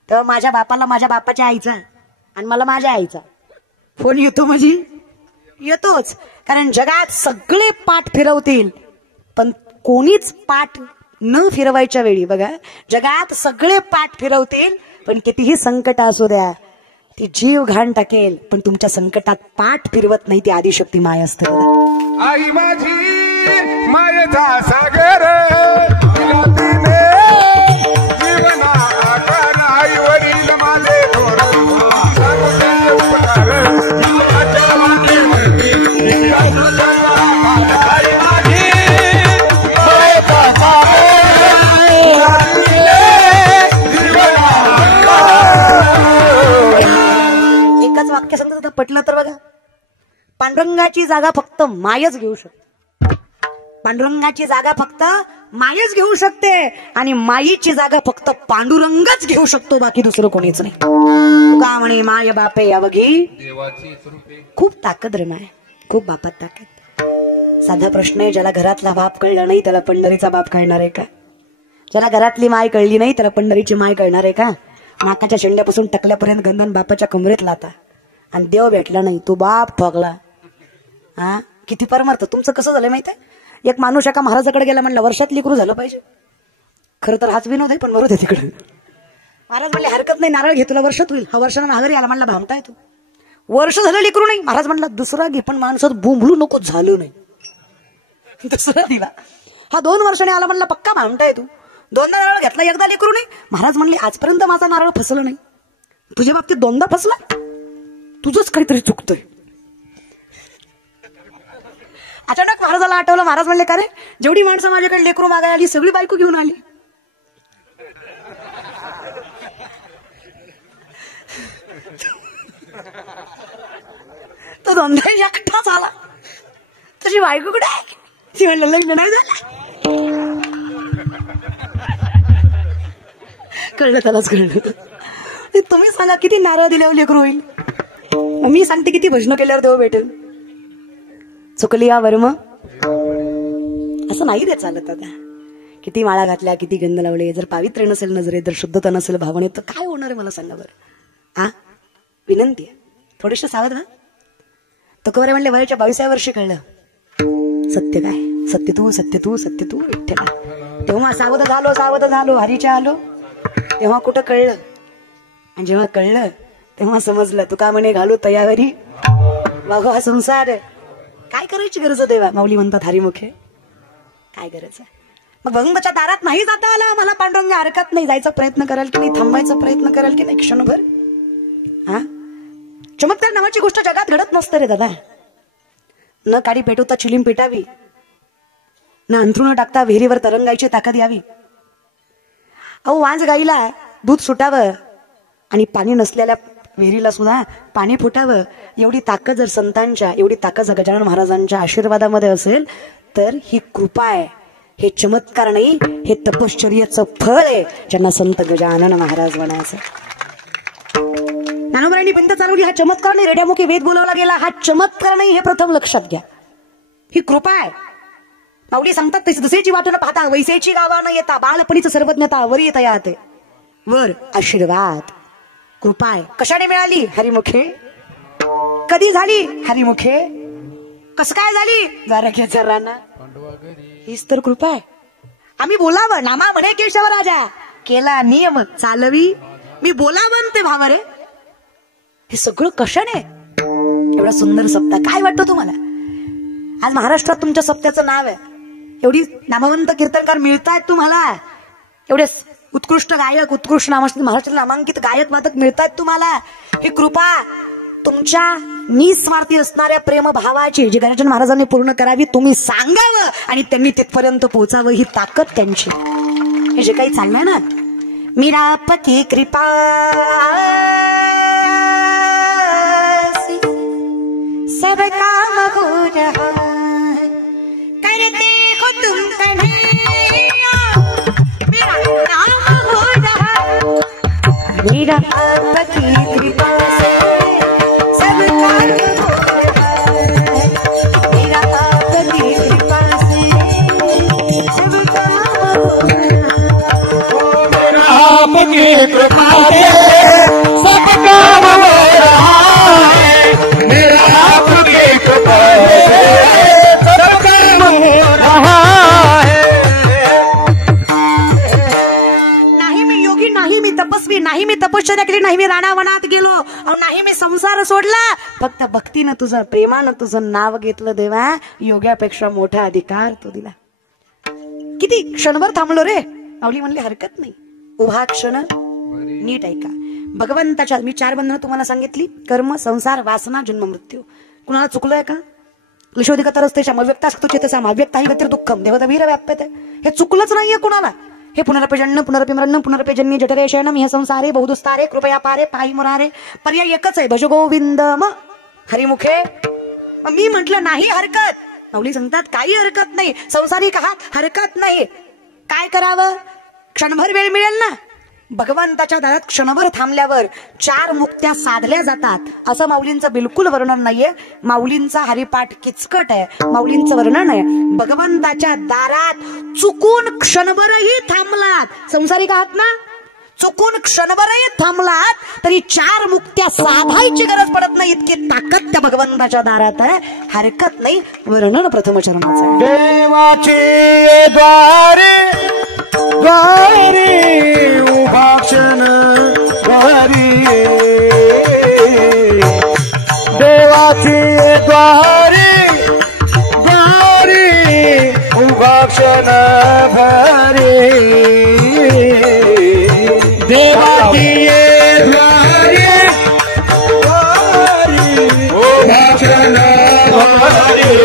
तेव्हा माझ्या बापाला माझ्या बापाच्या आईचा आणि मला माझ्या आईचा फोन येतो म्हणजे येतोच कारण जगात सगळे पाठ फिरवतील पण कोणीच पाठ न फिरवायच्या वेळी बघा जगात सगळे पाठ फिरवतील पण कितीही संकट असू द्या ती जीव घाण टाकेल पण तुमच्या संकटात पाठ फिरवत नाही ती आदिशक्ती माय असते आई माझी मायेचा सागर जीवना आई वडील माझे एकच वाक्य सांगतो पटलं तर बघा पांडुरंगाची जागा फक्त मायच घेऊ शकते पांडुरंगाची जागा फक्त मायच घेऊ शकते आणि माईची जागा फक्त पांडुरंगच घेऊ शकतो बाकी दुसरं कोणीच नाही का म्हणे माय बापे अवघी खूप ताकद रे माय खूप बापात ताकद साधा प्रश्न आहे ज्याला घरातला बाप कळला नाही त्याला पंढरीचा बाप कळणार आहे का ज्याला घरातली माय कळली नाही त्याला पंढरीची माय कळणार आहे का नाकाच्या शेंड्यापासून टकल्यापर्यंत गंधन बापाच्या कमरेत लाता आणि देव भेटला नाही तो बाप ठोकला हा किती परमार्थ तुमचं कसं झालं माहितीये एक माणूस एका महाराजाकडे गेला म्हणलं वर्षात लेकरू झालं पाहिजे खरं तर हाच विनोद आहे पण मरू दे तिकडे महाराज म्हणले हरकत नाही नारळ घे तुला वर्षात होईल हा वर्षानं नागरी आला म्हणला भामटाय तू वर्ष झालं लेकरू नाही महाराज म्हणला दुसरा घे पण माणसात बुंबलू नको झालं नाही दुसरा दिला हा 2 वर्षाने आला म्हणला पक्का भामटाय तू 2दा नारळ घेतला एकदा लेकरू नाही महाराज म्हणले आजपर्यंत माझा नारळ फसलं नाही तुझ्या बाबतीत 2दा फसला तुझंच काहीतरी चुकतोय अचानक महाराजाला आठवलं महाराज म्हणले का रे जेवढी माणसं माझ्याकडे लेकरू मागायला आली सगळी बायको घेऊन आली तो 2दा एकटाच आला तुझी बायको कुठे आहे ती म्हणलं लग्न नाही झालं कळलं त्यालाच कळलं तुम्ही सांगा किती नारळ दिल्यावर लेकरू होईल मी सांगते किती भजन केल्यावर देव भेटेल चुकली या वर्म असं नाही रे चालत आता किती माळा घातल्या किती गंध लावले जर पावित्र्य नसेल नजरेत जर शुद्धता नसेल भावनेत तर काय होणार आहे मला सांगा बरं हा विनंती आहे थोडीशी सावध व्हा तुकोबाराय म्हणले वयाच्या 22व्या वर्षी कळलं सत्य काय सत्य तू विठ्ठला तेव्हा सावध झालो हरीच्या आलो तेव्हा कुठं कळलं आणि जेव्हा कळलं तेव्हा समजलं तुका म्हणे घालू तयावरी वागो हा संसार काय करायची गरज देवा? माऊली म्हणतात हरिमुखे काय गरज आहे? मग भगवंताच्या दारात नाही जाता आला मला पांडुरंग, हरकत नाही, जायचा प्रयत्न कराल की नाही, थांबायचा प्रयत्न कराल की नाही क्षणभर? हा, चमत्कार नावाची गोष्ट जगात घडत नसते रे दादा. न काडी पेटवता चिलीम पेटावी, न अंथरुण टाकता विहिरीवर तरंगायची ताकद यावी. अहो वांज गाईला दूध सुटावं आणि पाणी नसलेल्या विहिरीला सुद्धा पाणी फुटावं, एवढी ताकद जर संतांच्या, एवढी ताकद जर गजानन महाराजांच्या आशीर्वादामध्ये असेल तर ही कृपा आहे. हे चमत्कार नाही, हे तपश्चर्याचं फळ आहे ज्यांना संत गजानन महाराज म्हणायचं. ज्ञानोबरांनी भिंत चालवली, हा चमत्कार नाही. रेड्यामुखी वेद बोलावला गेला, हा चमत्कार नाही, हे प्रथम लक्षात घ्या. ही कृपा आहे. माऊली सांगतात दुसरीची वाटून पाहता वैसेची गावा न येता, बालपणीचं सर्वज्ञता वर येता याते, वर आशीर्वाद कृपा आहे. कशाने मिळाली? हरिमुखे. कधी झाली? हरिमुखे. कसं काय झाली? जरा राणा, हीच तर कृपा आहे. आम्ही बोलावं, नामा म्हणे केशव राजा, केला नियम चालवी, मी बोलावं ते भाव रे. हे सगळं कशाने? एवढा सुंदर सप्ताह. काय वाटतं तुम्हाला? आज महाराष्ट्रात तुमच्या सप्त्याचं नाव आहे, एवढी नामवंत कीर्तनकार मिळतायत तुम्हाला, एवढे उत्कृष्ट गायक, उत्कृष्ट महाराष्ट्रातील नामांकित गायक वादक मिळतायत तुम्हाला. ही कृपा तुमच्या निस्वार्थी असणाऱ्या प्रेमभावाची जी गजानन महाराजांनी पूर्ण करावी, तुम्ही सांगावं आणि त्यांनी तिथपर्यंत पोहोचावं, ही ताकद त्यांची. हे जे काही चाललंय ना, मीरापती कृपा सब काम हो रहा करते हो तुम कन्हैया, मेरा नाम हो रहा, मेरा आपकी कृपा से सब काम हो रहा, मेरा आपकी कृपा से सब काम हो रहा, मेरा आपकी कृपा से सब काम हो रहा है, मेरा आपकी कृपा से सब काम हो रहा है. नाही मी योगी, नाही मी तपस्वी, नाही मी तपश्चर्या केली, नाही मी राणावनात गेलो, नाही मी संसार सोडला, फक्त भक्तीनं तुझं, प्रेमानं तुझं नाव घेतलं देवा, योग्यापेक्षा मोठा अधिकार तू दिला. किती क्षणभर थांबलो रे. माऊली म्हणले हरकत नाही, उभा क्षण नीट ऐका. भगवंताच्या मी 4 बंधनं तुम्हाला सांगितली, कर्म, संसार, वासना, जन्म, मृत्यू. कुणाला चुकलोय का? क्लिशोधिकतरस्तेषाम् अव्यक्तास्तु चेतसाम् अव्यक्ता हि गतिर्दुःखम् देवदवीर व्याप्यते. हे चुकलंच नाहीये कुणाला. हे पुनरपजन्म पुनरपि मरणं पुनरपजन्य जठरे शयनम् ह्य संसारे बहुदुस्तारे कृपया पारे पायी मुरारे. पर्याय एकच आहे, भज गोविंदम हरिमुखे. मी म्हंटल नाही हरकत. माऊली सांगतात काही हरकत नाही, संसारिक आहात हरकत नाही. काय करावं? क्षणभर वेळ मिळेल ना, भगवंताच्या दारात क्षणभर थांबल्यावर 4 मुक्त्या साधल्या जातात, असं माऊलींचं बिलकुल वर्णन नाहीये. माऊलींचा हरिपाठ किचकट आहे, माऊलींचं वर्णन आहे भगवंताच्या दारात चुकून क्षणभरही थांबलात, संसारिक आहात ना, चुकून क्षणभरही थांबलात तरी 4 मुक्त्या साधायची गरज पडत नाही, इतकी ताकद त्या भगवंताच्या दारात आहे. हरकत नाही. वर्णन प्रथम चरणाचं आहे. देवाचे द्वारे द्वारे उभा क्षण द्वारे, देवाचे द्वारे द्वारे उभा क्षण भरे, देवाचे द्वारे द्वारे उभा क्षण भरे,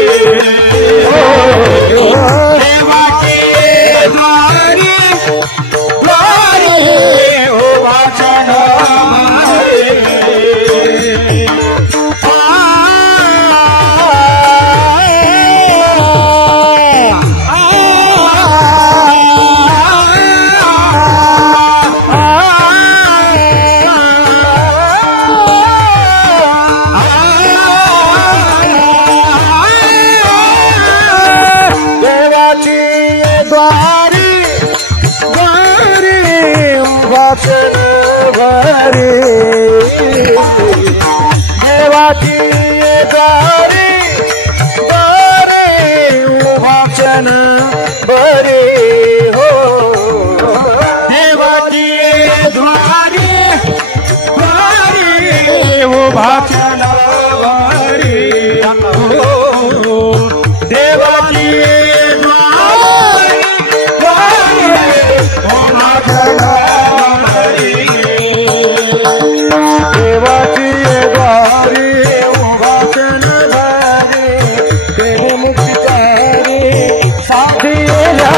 साधेला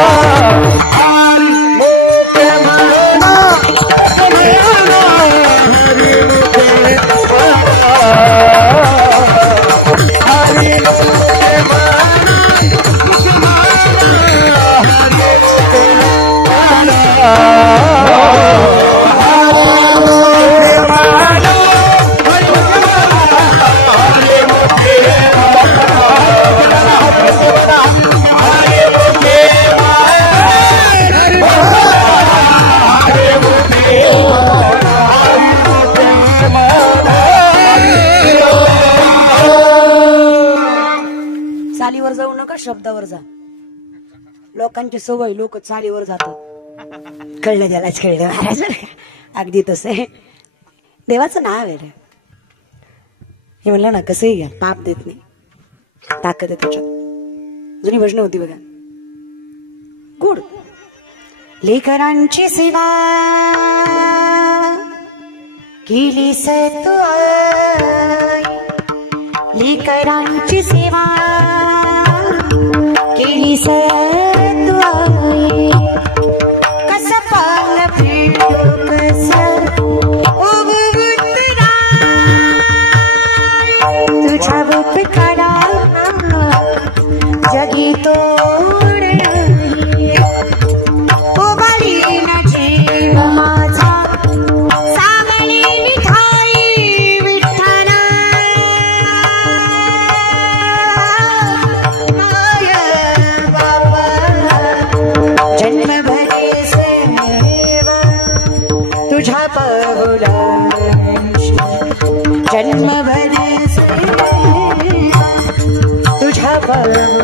मोके मना मेरा हरि मुखे हरि मुखे मना हरि मुखे चालीवर जाऊ नका, शब्दावर जा. लोकांची सवय, लोक चालीवर जातात. कळलं त्यालाच कळलं महाराज. अगदी तसं आहे. देवाचं नाव आहे रे. हे म्हणलं ना, कसंही घ्या, पाप देत नाही, ताकद आहे त्याच्यात. जुनी भजनं होती बघा, गुड. लेकरांची सेवा केली तू आई, लेकरांची सेवा केली तू आई. कस पाल भेटो कस तुझ्या उपकारा जगी तोड उभारी न जीव माझा सावळी मिठाई विठ्ठला. जन्मभरी सेव तुझ्या पाहुला, जन्मभरी तुझ्या पाहुला.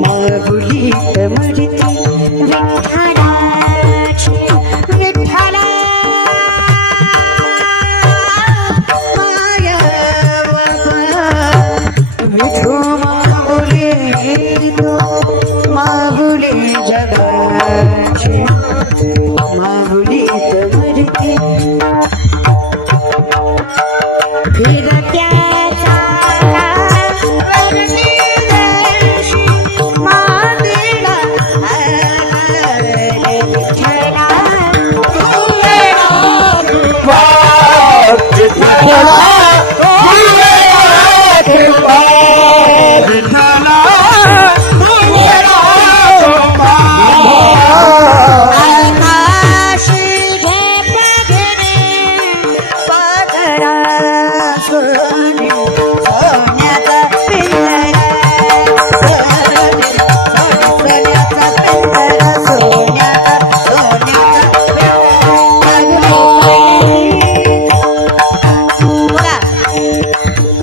मागुलीत मरती विठ्ठलाची विठ्ठला. माया विठू मागुली तो मागुली जगाची, मागुलीत मरती फिरत्याचा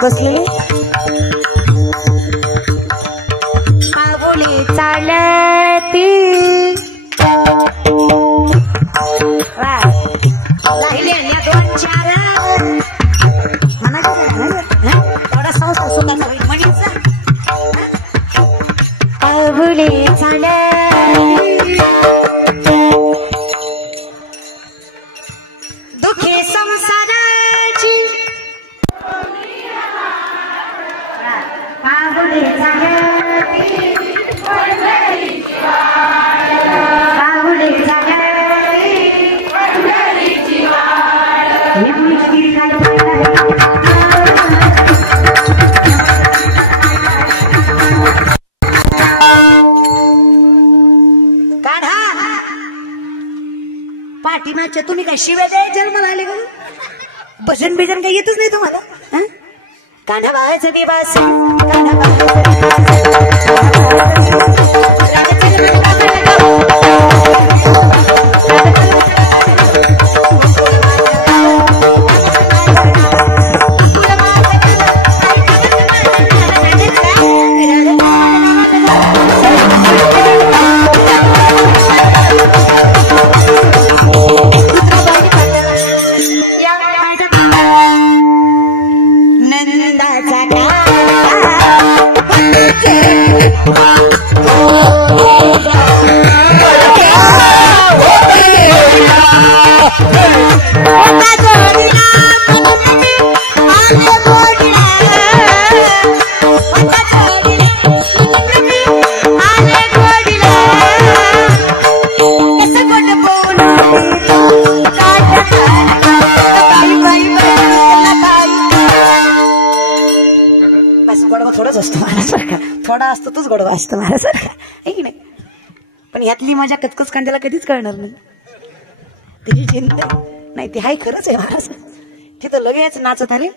बसलेले मागुली चालती राहिल्या दोन चार थोडा संसार सुखाचा होईल म्हणीचा. मागुली चालती दुःखी संसाराची, मागुली चालती मागुली चालती काढा पाठीमागच्या. तुम्ही काय शिव्या द्याय जन्माला आले का? भजन बिजन काही येतच नाही तुम्हाला. कान्हाबाईचा दिवस, थोडा असतो तोच गोडवा असतो महाराज की नाही. पण ह्यातली माझ्या कचकच कांद्याला कधीच कळणार नाही. त्याची चिंता नाही, ते हाय खरंच आहे महाराज. तिथं लगेच नाचत आले.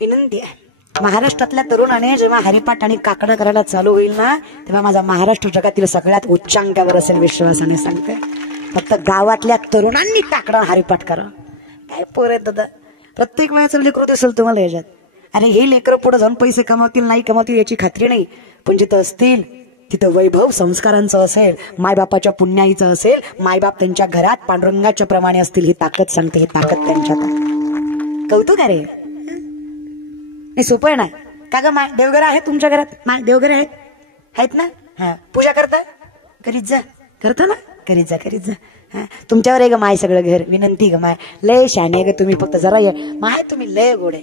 विनंती आहे, महाराष्ट्रातल्या तरुणाने जेव्हा हरिपाठ आणि काकडा करायला चालू होईल ना, तेव्हा माझा महाराष्ट्र जगातील सगळ्यात उच्चांकावर असेल विश्वासाने सांगते. फक्त गावातल्या तरुणांनी काकडा हरिपाठ करा. काय पोर आहे दादा, प्रत्येक वेळेचं लेकरू दिसेल तुम्हाला याच्यात. अरे हे लेकरं पुढे जाऊन पैसे कमावतील नाही कमावतील याची खात्री नाही, पण जिथं असतील तिथं वैभव संस्कारांचं असेल, मायबापाच्या पुण्याईचं असेल, मायबाप त्यांच्या घरात पांडुरंगाच्या प्रमाणे असतील, ही ताकद सांगते. ही ताकद त्यांच्यात. कौतुक आहे रे, नाही सोपं आहे ना. का ग माय देवघर आहे तुमच्या घरात? माय देवघर आहेत ना. हा, पूजा करता? करीत जा. करता ना, करीत जा करीत जा. हा, तुमच्यावर आहे ग माय सगळं घर. विनंती ग माय, लय शाने ग तुम्ही, फक्त जरा ये माय. तुम्ही लय गोड आहे,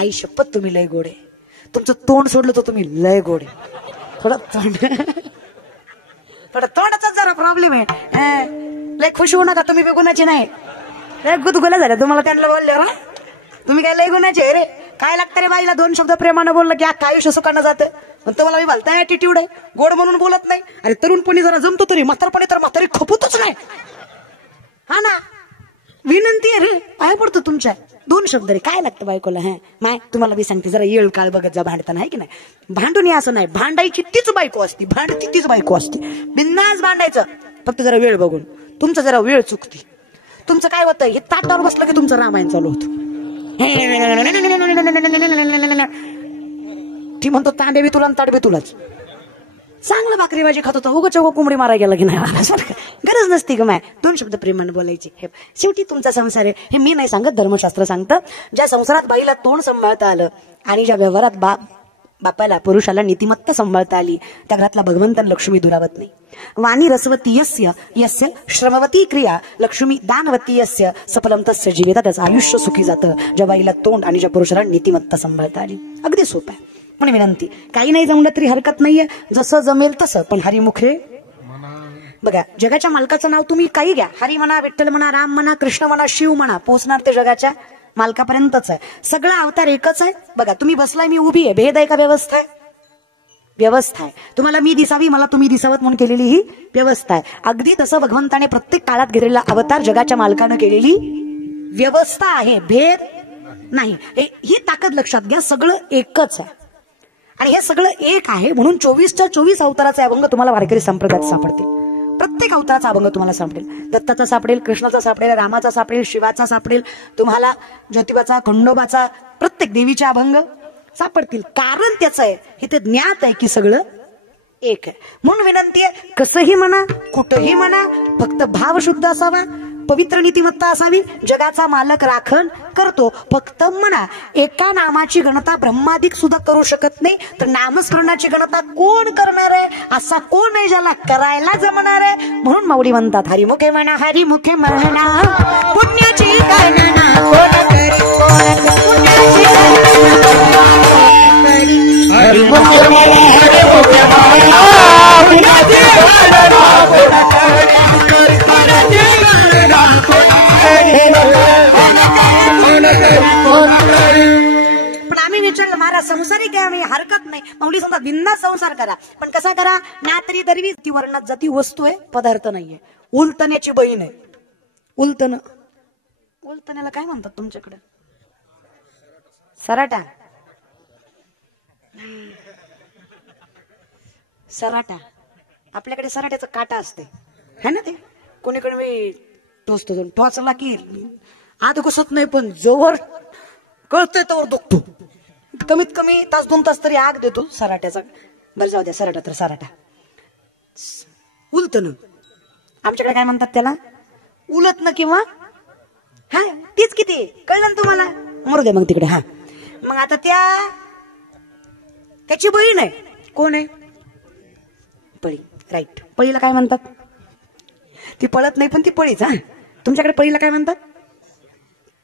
आई शपथ तुम्ही लय गोड आहे. तुमचं तोंड सोडलं तर तुम्ही लय गोड आहे. थोडं तोंडाचा जरा प्रॉब्लेम आहे. लय खुश होऊ नका, तुम्ही गुणाचे नाही. लय गुदगुला झाल्या तुम्हाला त्यांना बोलल्यावर. तुम्ही काय लय गुणाचे रे? काय लागतं रे बाईला 2 शब्द प्रेमानं बोललं की अख्खं आयुष्य सुखानं जातं. पण तुम्हाला मी बोलता ऍटिट्यूड आहे, गोड म्हणून बोलत नाही. अरे तरुणपणी जरा जमतो तरी, म्हातारपणी तर म्हातारी खपतच नाही. हा ना, विनंती आहे रे, पाय पडतो तुमच्या. 2 शब्द रे, काय लागतं बायकोला? हा माय तुम्हाला मी सांगते, जरा येळ काळ बघत जा भांडताना, आहे की नाही. भांडून असं नाही, भांडायची तीच बायको असती, भांडती तीच बायको असते. बिंदास भांडायचं, फक्त जरा वेळ बघून. तुमचं जरा वेळ चुकती. तुमचं काय होतं, हे ताटावर बसलं की तुमचं रामायण चालू होतं. ती म्हणतो तांडे बी तुला ताट बी तुलाच. चांगलं भाकरी भाजी खात होता, उगाच कोंबडी मारा गेला की नाही. गरज नसती ग माय 2 शब्द प्रेमानं बोलायची. शेवटी तुमचा संसार आहे, हे मी नाही सांगत, धर्मशास्त्र सांगतं. ज्या संसारात बाईला तोंड सांभाळता आलं आणि ज्या व्यवहारात बापाला पुरुषाला नीतिमत्ता सांभाळता आली, त्या घरातला भगवंतन लक्ष्मी दुरावत नाही. वाणी रसवती यस्य यस्य श्रमवती क्रिया लक्ष्मी दानवती यस्य सफलम तस्य जीविता. त्याचं आयुष्य सुखी जातं ज्या बाईला तोंड आणि ज्या पुरुषाला नीतिमत्ता सांभाळता आली. अगदी सोपं आहे. पण विनंती, काही नाही जमलं तरी हरकत नाहीये, जसं जमेल तसं, पण हरिमुखे बघा. जगाच्या मालकाचं नाव तुम्ही काही घ्या, हरी म्हणा, विठ्ठल म्हणा, राम म्हणा, कृष्ण म्हणा, शिव म्हणा, पोचणार ते जगाच्या मालकापर्यंतच आहे. सगळा अवतार एकच आहे. बघा तुम्ही बसलाय, मी उभी आहे, भेद आहे का व्यवस्था आहे? व्यवस्था आहे. तुम्हाला मी दिसावी, मला तुम्ही दिसावत म्हणून केलेली ही व्यवस्था आहे. अगदी तसं भगवंताने प्रत्येक काळात घेतलेला अवतार जगाच्या मालकानं केलेली व्यवस्था आहे, भेद नाही. ही ताकद लक्षात घ्या, सगळं एकच आहे आणि हे सगळं एक आहे. म्हणून 24च्या 24 अवताराचे अभंग तुम्हाला वारकरी संप्रदायात सापडतील. प्रत्येक अवताराचा अभंग तुम्हाला सापडेल. दत्ताचा सापडेल, कृष्णाचा सापडेल, रामाचा सापडेल, शिवाचा सापडेल, तुम्हाला ज्योतिबाचा, खंडोबाचा, प्रत्येक देवीचे अभंग सापडतील. कारण त्याचं आहे, इथे ज्ञात आहे की सगळं एक आहे. म्हणून विनंती आहे, कसंही म्हणा, कुठंही म्हणा, फक्त भाव शुद्ध असावा, पवित्र नीतिमत्ता असावी. जगाचा मालक राखण करतो, फक्त म्हणा. एका नामाची गणता ब्रह्मादिक सुद्धा करू शकत नाही, तर नामस्मरणाची गणता कोण करणार आहे? असा कोण आहे ज्याला करायला जमणार आहे? म्हणून माऊली म्हणतात, हरिमुखे म्हणा, हरिमुखे म्हणा, पुण्याची गणना कोण करी, पुण्याची हरिमुखे म्हणा, हरिमुखे म्हणा, पुण्याची पण आम्ही विचारलं, महाराज संसारिक आहे आम्ही, हरकत नाही. माऊली सांगतात, बिनधास्त संसार करा, पण कसा करा? ना तरी दरवी ती वर्णात जाती वस्तू आहे, पदार्थ नाहीये. उलतण्याची बहीण आहे. उलतण्याला काय म्हणतात तुमच्याकडे? सराटा. सराटा. आपल्याकडे सराट्याचं काटा असते, है ना? ते कोणीकडे मी टोचतो, टोचला की आत घुसत नाही, पण जोवर कळतोय तोवर दुखतो. कमीत कमी 1-2 तास तरी आग देतो सराट्याचा. बरं जाऊ द्या, सराटा तर सराटा. उलतन आमच्याकडे काय म्हणतात त्याला? उलतन किंवा हा तीच किती कळलं ना तुम्हाला? मरू दे मग तिकडे. हा मग आता त्याची बहीण आहे. कोण आहे? पळी. राईट. पळीला काय म्हणतात? ती पळत नाही पण ती पळीच. हा तुमच्याकडे पळीला काय म्हणतात?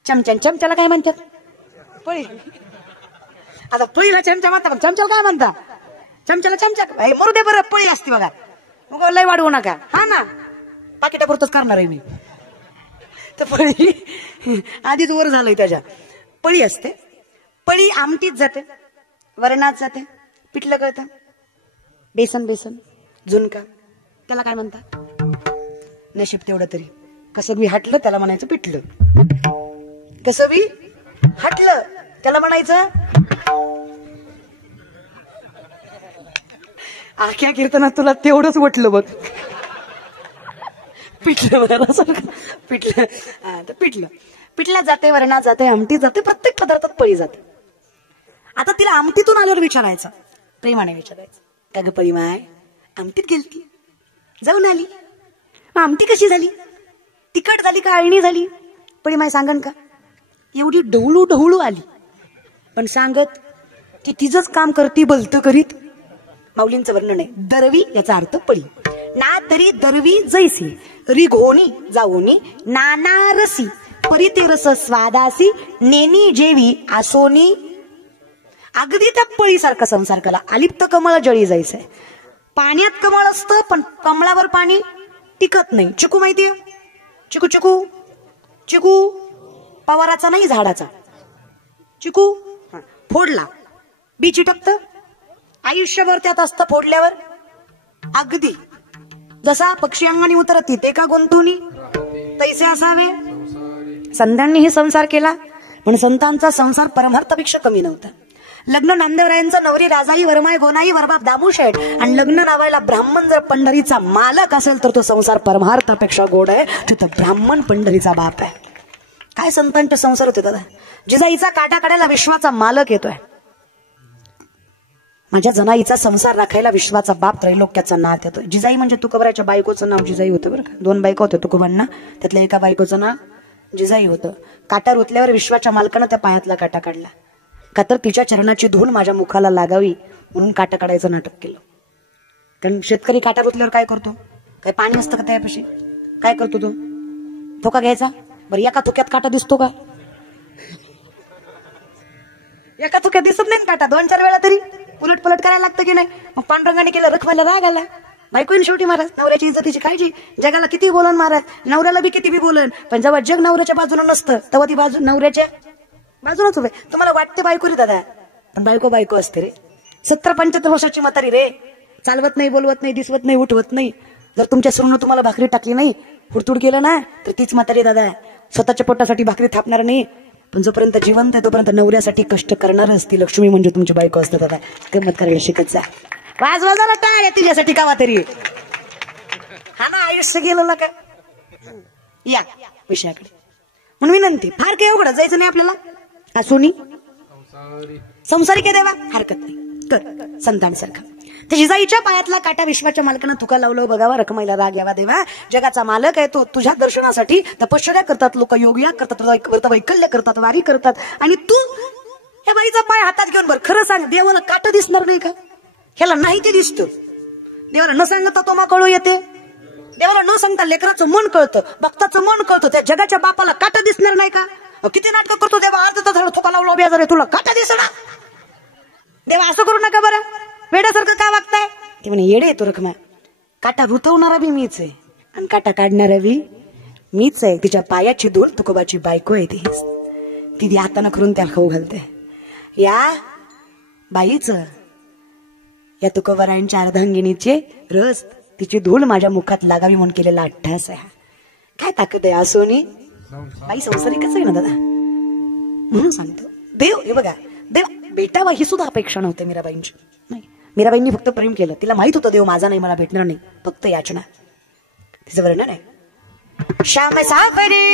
चमच्याला काय म्हणतात? पळी. आता पळीला चमचा म्हणतात, पण चमच्याला काय म्हणतात? चमच्याला चमचा. मरू दे बरं, पळी असते बघा. मग लय वाढवू नका. हा ना, पाकिटापुरतच करणार आहे मी. तर पळी आधीच वर झालंय त्याच्या. पळी असते. पळी आमटीत जाते. वरणात जाते, पिठलं कळतं, बेसन झुणका, त्याला काय म्हणतात? नशीब तेवढं तरी. कसं बी हटलं त्याला म्हणायचं पिठलं, कसं बी हटलं त्याला म्हणायचं. आख्या कीर्तनात तुला तेवढंच वाटलं बघ, पिठलं पिठलं पिठला जाते, वरणात जाते, आमटी जाते, प्रत्येक पदार्थात पळी जाते. आता तिला आमटीतून आल्यावर विचारायचं, प्रेमाने विचारायचं, का ग परिमाय आमटीत गेलती, जाऊन आली, आमटी कशी झाली, तिखट झाली का अळणी झाली? परिमाय सांगन का? एवढी ढवळू ढवळू आली, पण सांगत ती तिचंच काम करती भलतं करीत. माऊलींचं वर्णन आहे, दरवी याचा अर्थ पळी. ना तरी दरवी जैसी रिघोनी जाऊनी नाना रसी परिते रस स्वादासी नेनी जेवी आसोनी. अगदी त्या पळीसारखा संसार केला. अलिप्त कमळ जळी जायचंय. पाण्यात कमळ असतं पण कमळावर पाणी टिकत नाही. चिकू माहितीये? चिकू चिकू चिकू पवाराचा नाही, झाडाचा चिकू. फोडला बी चिटकत, आयुष्यभर त्यात असतं. फोडल्यावर अगदी जसा पक्षी अंगणी उतरती ते का गुंतुनी तैसे असावे. संतांनी संसार केला, पण संतांचा संसार परमार्थापेक्षा कमी नव्हता. लग्न नामदेवरायांचं नवरी राजाई वरमाई गोनाई वरबाप दामूशेठ, आणि लग्न नावायला ब्राह्मण जर पंढरीचा मालक असेल तर तो संसार परमार्थापेक्षा गोड आहे. तिथं ब्राह्मण पंढरीचा बाप आहे. काय संतांचे संसार होते दादा. जिजाईचा काटा काढायला विश्वाचा मालक येतोय. माझ्या जनाईचा संसार राखायला विश्वाचा बाप त्रैलोक्याचा नाथ येतो. जिजाई म्हणजे तुकोबराच्या बायकोचं नाव जिजाई होतं बरं का. 2 बायका होत्या तुकोबांना, त्यातल्या एका बायकोचं नाव जिजाई होतं. काटा रुतल्यावर विश्वाच्या मालकानं त्या पायातला काटा काढला, का तर तिच्या चरणाची धूळ माझ्या मुखाला लागावी म्हणून काटा काढायचं नाटक केलं. कारण शेतकरी काटा रुतल्यावर काय करतो? काय पाणी असतं का त्यापाशी? काय करतो तो? ठोका घ्यायचा. बरं एका थुक्यात काटा दिसतो का? एका थुक्यात दिसत नाही काटा. 2-4 वेळा तरी उलट पलट करायला लागतं की नाही. मग पांडुरंगाने केलं, रखमाला राग आला. बायकोईन शेवटी महाराज नवऱ्याची इज्जतीची काळजी. जगाला किती बोलन महाराज, नवऱ्याला बी किती बी बोलन, पण जेव्हा जग नवऱ्याच्या बाजूनं नसतं तेव्हा ती बाजू नवऱ्याच्या बाजूनच उभे. तुम्हाला वाटते बायको रे दादा, पण बायको बायको असते रे. 70-75 वर्षाची म्हातारी रे, चालवत नाही, बोलवत नाही, दिसवत नाही, उठवत नाही. जर तुमच्या सुरूनं तुम्हाला भाकरी टाकली नाही, हुडतुड केलं ना, तर तीच म्हातारी दादा. स्वतःच्या पोटासाठी भाकरी थापणार नाही, पण जोपर्यंत जिवंत आहे तोपर्यंत नवऱ्यासाठी कष्ट करणार असती. लक्ष्मी म्हणजे तुमची बायको असते दादा. गंमत करायला शिकत जा. वाजवाजाला टाळ तिच्यासाठी कावा तरी. हा ना, आयुष्य गेलं का. या विषयाकडे म्हणून विनंती, फार काही अवघड जायचं नाही आपल्याला. हा सोनी संसारिक आहे देवा, हरकत नाही, कर संतांसारखा. त्या जिजाईच्या पायातला काटा विश्वाच्या मालकानं तुका लावलं बघावा. रखमाईला राग यावा देवा. जगाचा मालक आहे तो. तुझ्या दर्शनासाठी तपश्चर्या करतात लोक, योगिया करतात, वैकल्य करतात, वारी करतात, आणि तू या बाईचा पाय हातात घेऊन बर खरं सांग, देवाला काटा दिसणार नाही का? ह्याला नाही ते दिसतं. देवाला न सांगता तो मा कळू येते. देवाला न सांगता लेकराचं मन कळतं, भक्ताचं मन कळतं. त्या जगाच्या बापाला काटा दिसणार नाही का? किती नाटक करतो देवा. अर्ध झालं तुका लावलं बेजार आहे, तुला काटा दिसणार. देवा असं करू नका बरं, वेड्यासारखं का वागताय? ते म्हणे येडे येतो रखमा. काटा रुतवणारा बी मीच आहे आणि काटा काढणारा बी मीच आहे. तिच्या पायाची धूळ तुकोबाची बायको आहे ती. ती हातानं करून त्याला खाऊ घालते. या बाईच या तुकोबारायांच्या अर्धांगिनीचे रस, तिची धूळ माझ्या मुखात लागावी म्हणून केलेला अट्टहास आहे. काय ताकद आहे आसोनी. बाई संसारिकच आहे ना दादा. म्हणून सांगतो देव, हे बघा, देव भेटावा ही सुद्धा अपेक्षा नव्हते मीराबाईंची. नाही, मीराबाईंनी फक्त प्रेम केलं. तिला माहित होतं देव माझा नाही, मला भेटणार नाही, फक्त याचना. तिचं वर्णन आहे, श्याम सावरी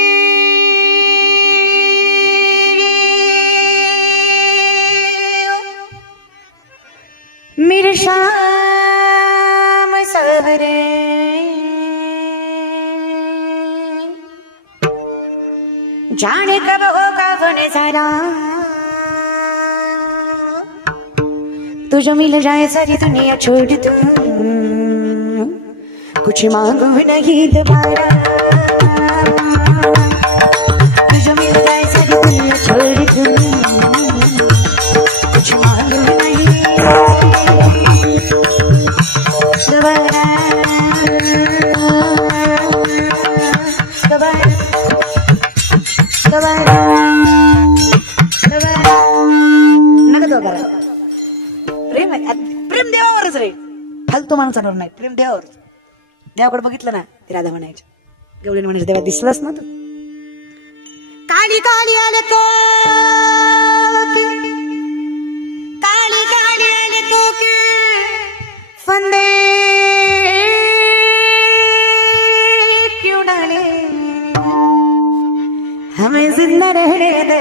मेरे श्याम सावरे जाने कब होगा वो नजारा, तुझे मिल जाए सारी दुनिया छोड़ दूं, कुछ मांगू नहीं दोबारा, तुझे मिल जाए सारी दुनिया छोड़ दूं, कुछ मांगू नहीं दोबारा, दोबारा, दोबारा, दोबारा, नगद वगैरह प्रेम देवावरच रे, फालतू माणसावर नाही, प्रेम देवावर. देवाकडे बघितलं ना ते राधा म्हणायच्या, गवळीने म्हणायचं देवा दिसलंच ना तू. काळी काळी आले तो, काळी काळी आले तो के फंदे क्यों डाले, हमें जिंदा रहने दे.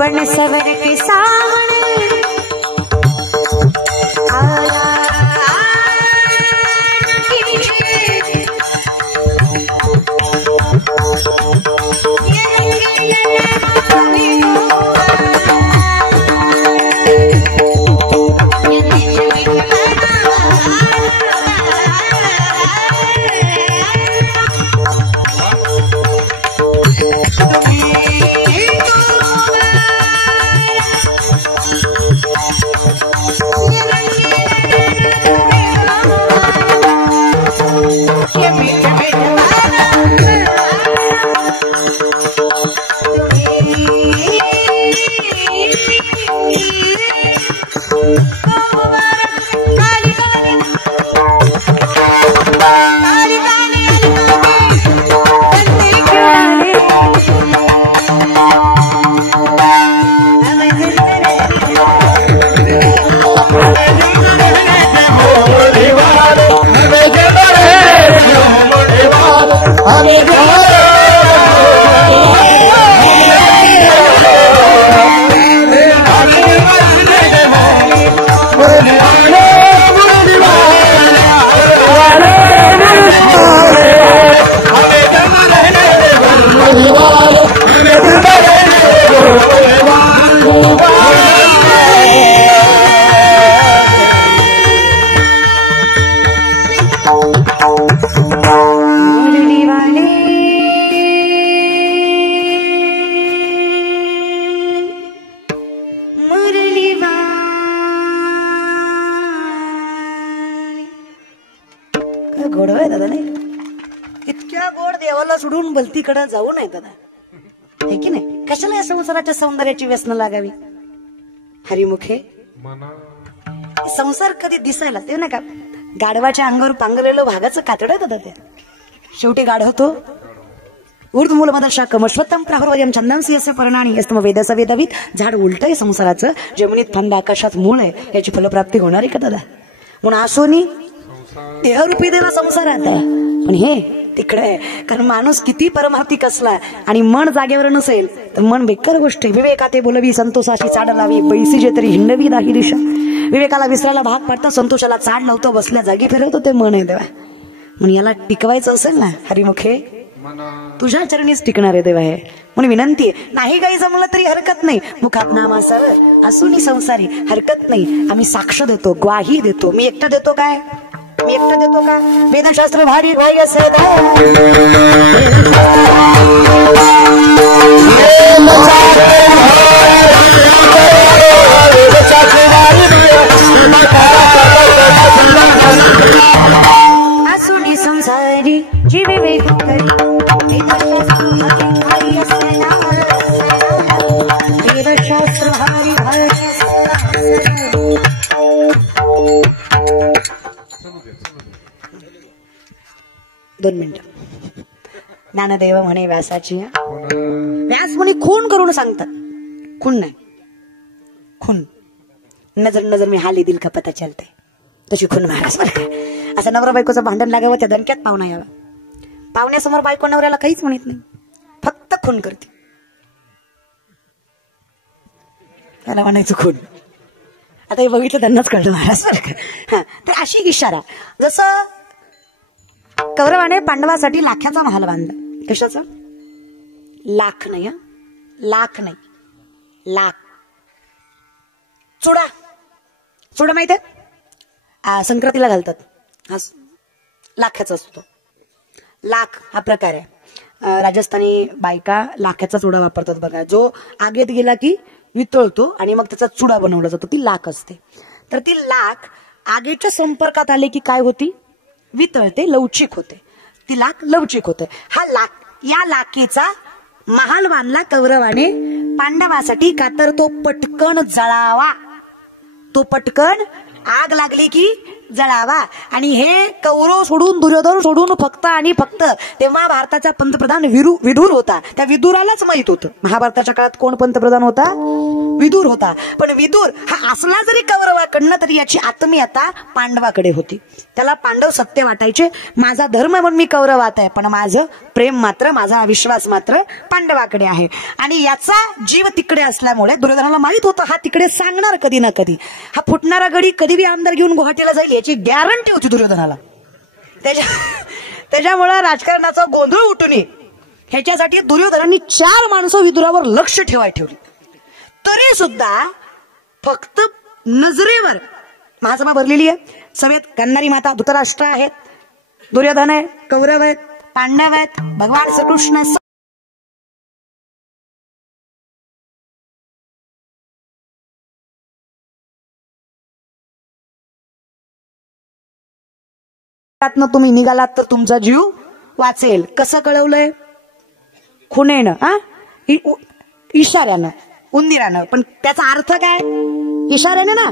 बन सवर के सामने आया गोड आहे दादा, नाही इतक्या गोड देवाला सोडून भलतीकडे जाऊ नये दादा, हे की नाही. कशाला या संसाराच्या सौंदर्याची व्यसन लागावी. हरिमुखे संसार कधी दिसायला ते नाही का गाढवाच्या अंगावर पांगलेलं वाघाचं कातड दादा, ते शेवटी गाढवतो. ऊर्ध्वमूलमद शाकमश्वत्तम प्राहुर्वयम छंदांसी असे परिणाणी यस्तम वेदस वेदवीत. झाड उलटय संसाराचं, जमिनीत फांदा आकाशात मूळ आहे, याची फलप्राप्ती होणार आहे का दादा. म्हणून आसोनी देहरूपी देवा संसारात आहे, पण हे तिकडे आहे. कारण माणूस किती परमार्थिक असला आणि मन जागेवर नसेल तर मन बेकार गोष्ट आहे. विवेकाते बोलवी संतोषाशी चाड लावी, बैसी जे तरी हिंडवी दाही दिशा. विवेकाला विसरायला भाग पाडता, संतोषाला चाड लावतो, बसल्या जागी फिरवतो, ते मन आहे देवा. म्हणून याला टिकवायचं असेल ना हरिमुखे, तुझ्या चरणीच टिकणार आहे देवा. हे म्हणून विनंती आहे, नाही काही जमलं तरी हरकत नाही, मुखात नाम असावं, असूनी संसारी हरकत नाही. आम्ही साक्ष देतो, ग्वाही देतो. मी एकटा देतो काय, मी एकटा देतो का. वेदशास्त्र भारी भाई असे असुनी संसारी जीवे वेद करी. वेदशास्त्र भारी भाई 2 मिनिटं. ज्ञानदेव म्हणे व्यासाची, व्यास म्हणे खून करून सांगतात. खून नाही, खून नजर नजर मी हाली दिल का पता चलते, तशी खून महाराज बरं काय. असं नवरा बायकोचं भांडण लागावं, त्या दणक्यात पाहुणा यावा. पाहुण्यासमोर बायको नवऱ्याला काहीच म्हणत नाही, फक्त खून करते. त्याला म्हणायचं खून. आता हे बघितलं त्यांनाच कळलं महाराज बरं का. हा, तर अशी इशारा. जसं कौरवाने पांडवासाठी लाख्याचा महाल बांधला. कशाचा? लाख नाही, हा लाख नाही, लाख. चुडा, चुडा माहित आहे, संक्रांतीला घालतात, हा लाख्याचा असतो. लाख हा प्रकार आहे. राजस्थानी बायका लाख्याचा चुडा वापरतात बघा, जो आगीत गेला की वितळतो आणि मग त्याचा चुडा बनवला जातो, ती लाख असते. तर ती लाख आगीच्या संपर्कात आले की काय होती? वितळते, लवचिक होते. ती लाख लवचिक होते. हा लाख, या लाखेचा महाल बांधला कौरवाने पांडवासाठी, का तर तो पटकन जळावा, तो पटकन आग लागली की जळावा. आणि हे कौरव सोडून, दुर्योधन सोडून फक्त आणि फक्त तेव्हा भारताचा पंतप्रधान विदुर होता. त्या विदुरालाच माहित होतं महाभारताच्या काळात कोण पंतप्रधान होता? विदुर होता. पण विदुर हा असला जरी कौरवाकडनं, तरी याची आत्मीयता पांडवाकडे होती. त्याला पांडव सत्य वाटायचे. माझा धर्म म्हणून मी कौरवात आहे, पण माझं प्रेम मात्र, माझा विश्वास मात्र पांडवाकडे आहे. आणि याचा जीव तिकडे असल्यामुळे दुर्योधनाला माहित होतं हा तिकडे सांगणार कधी ना कधी. हा फुटणारा गडी कधी बी आमदार घेऊन गुवाहाटीला जाईल याची गॅरंटी होती दुर्योधनाला. त्याच्यामुळे राजकारणाचा गोंधळ उठू नये ह्याच्यासाठी दुर्योधनांनी 4 माणसं विदुरावर लक्ष ठेवली. तरी सुद्धा फक्त नजरेवर महासभा भरलेली आहे. सभेत गंधारी माता धृतराष्ट्र आहेत, दुर्योधन आहे, कौरव आहेत, पांडव आहेत, भगवान श्रीकृष्ण. तुम्ही निघालात तर तुमचा जीव वाचेल. कसं कळवलंय? खुणेनं, हा इशाऱ्यानं, उंदिरानं. पण त्याचा अर्थ काय? इशाऱ्याने ना,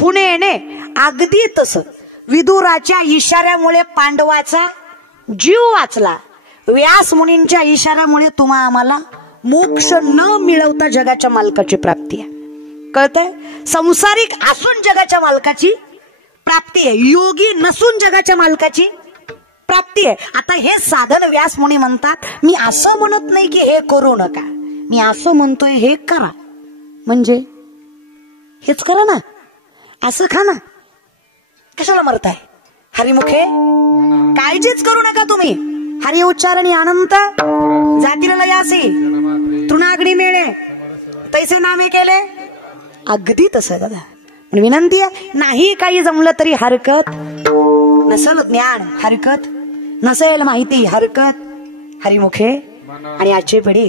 खुणेने. अगदी तसं विदुराच्या इशाऱ्यामुळे पांडवाचा जीव वाचला. व्यास मुनींच्या इशाऱ्यामुळे तुम्हा आम्हाला मोक्ष न मिळवता जगाच्या मालकाची प्राप्ती आहे. कळतंय? संसारिक असून जगाच्या मालकाची प्राप्ती आहे, योगी नसून जगाच्या मालकाची प्राप्ती आहे. आता हे साधन व्यास मुनी म्हणतात. मी असं म्हणत नाही की हे करू नका, मी असं म्हणतोय हे करा. म्हणजे हेच करा ना, असं खा ना, कशाला मरताय? हरिमुखे काळजीच करू नका तुम्ही. हरि उच्चारणी अनंत जातीला लयासी तृणाग्नी मेळे तैसे नामे केले. अगदी तसं दादा. पण विनंती आहे, नाही काही जमलं तरी हरकत नसेल, ज्ञान हरकत नसेल, माहिती हरकत. हरिमुखे आणि आजची पिढी